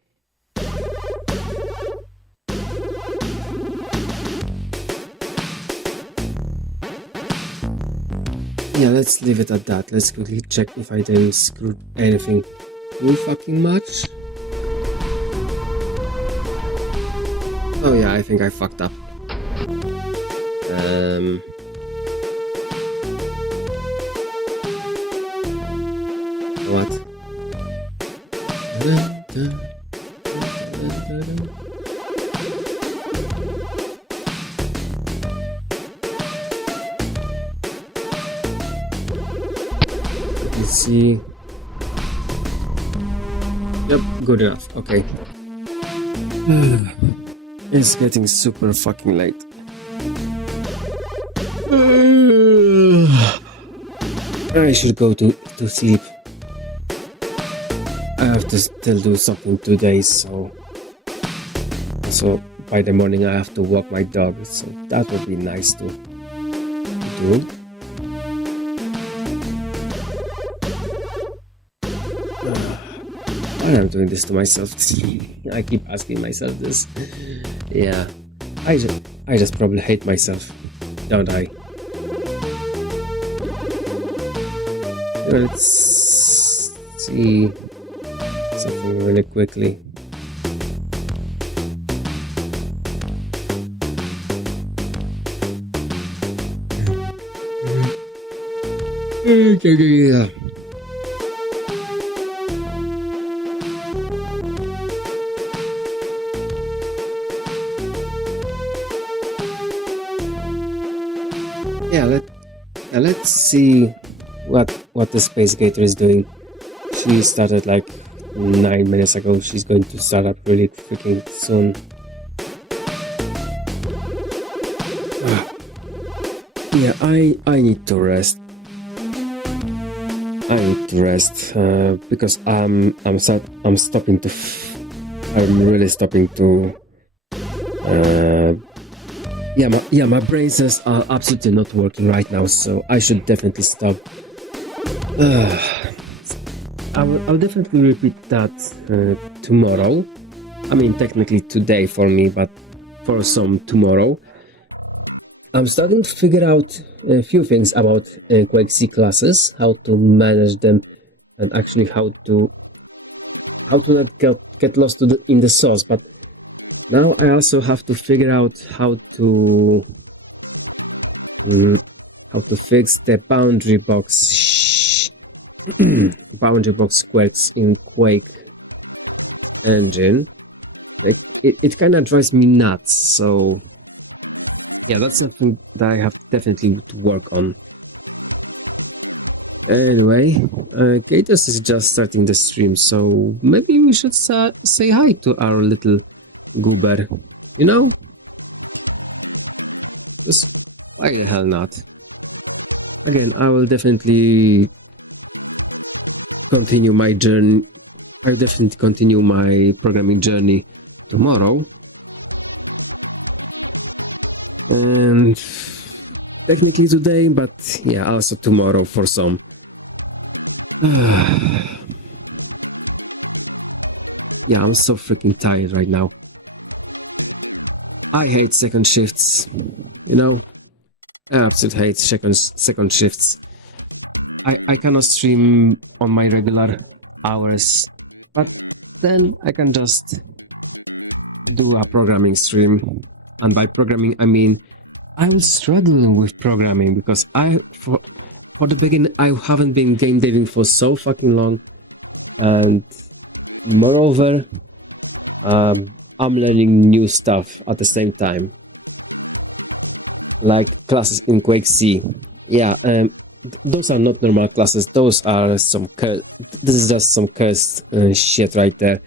Yeah, let's leave it at that. Let's quickly check if I didn't screw anything too fucking much. Oh yeah, I think I fucked up. What? Let's see. Yep, good enough. Okay. It's getting super fucking late. I should go to sleep. I have to still do something today, so by the morning I have to walk my dog, so that would be nice to do. Why am I doing this to myself? I keep asking myself this. Yeah, I just probably hate myself, don't I? Let's see something really quickly. Yeah. Let's see what the Space Gator is doing. She started like 9 minutes ago. She's going to start up really freaking soon. Yeah, I need to rest. I need to rest because I'm stopping to. I'm really stopping to. My brain cells are absolutely not working right now, so I should definitely stop. I'll definitely repeat that tomorrow. I mean, technically today for me, but for some tomorrow. I'm starting to figure out a few things about Quake C classes, how to manage them, and actually how to not get lost in the source. But now I also have to figure out how to fix the boundary box quirks in Quake engine. Like it kind of drives me nuts. So yeah, that's something that I have definitely to work on. Anyway, Gatos is just starting the stream, so maybe we should say hi to our little goober. You know? Just why the hell not? Again, I will definitely continue my journey. I'll definitely continue my programming journey tomorrow. And technically today, but yeah, also tomorrow for some. Yeah, I'm so freaking tired right now. I hate second shifts, you know? I absolutely hate second shifts. I cannot stream on my regular hours, but then I can just do a programming stream. And by programming, I mean I was struggling with programming because for the beginning, I haven't been game deving for so fucking long, and moreover, I'm learning new stuff at the same time, like classes in Quake C. Yeah, those are not normal classes. Those are some this is just some cursed shit right there.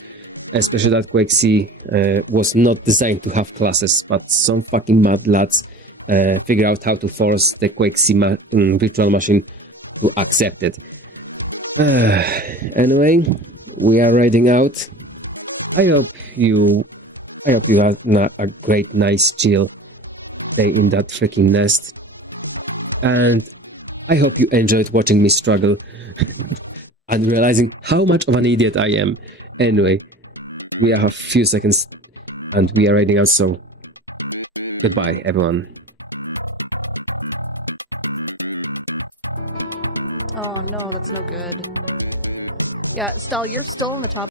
Especially that Quake C was not designed to have classes, but some fucking mad lads figure out how to force the Quake C virtual machine to accept it. Anyway, we are riding out. I hope you had a great, nice, chill day in that freaking nest. And I hope you enjoyed watching me struggle and realizing how much of an idiot I am. Anyway, we have a few seconds and we are riding out, so goodbye, everyone. Oh no, that's no good. Yeah, Stell, you're still on the top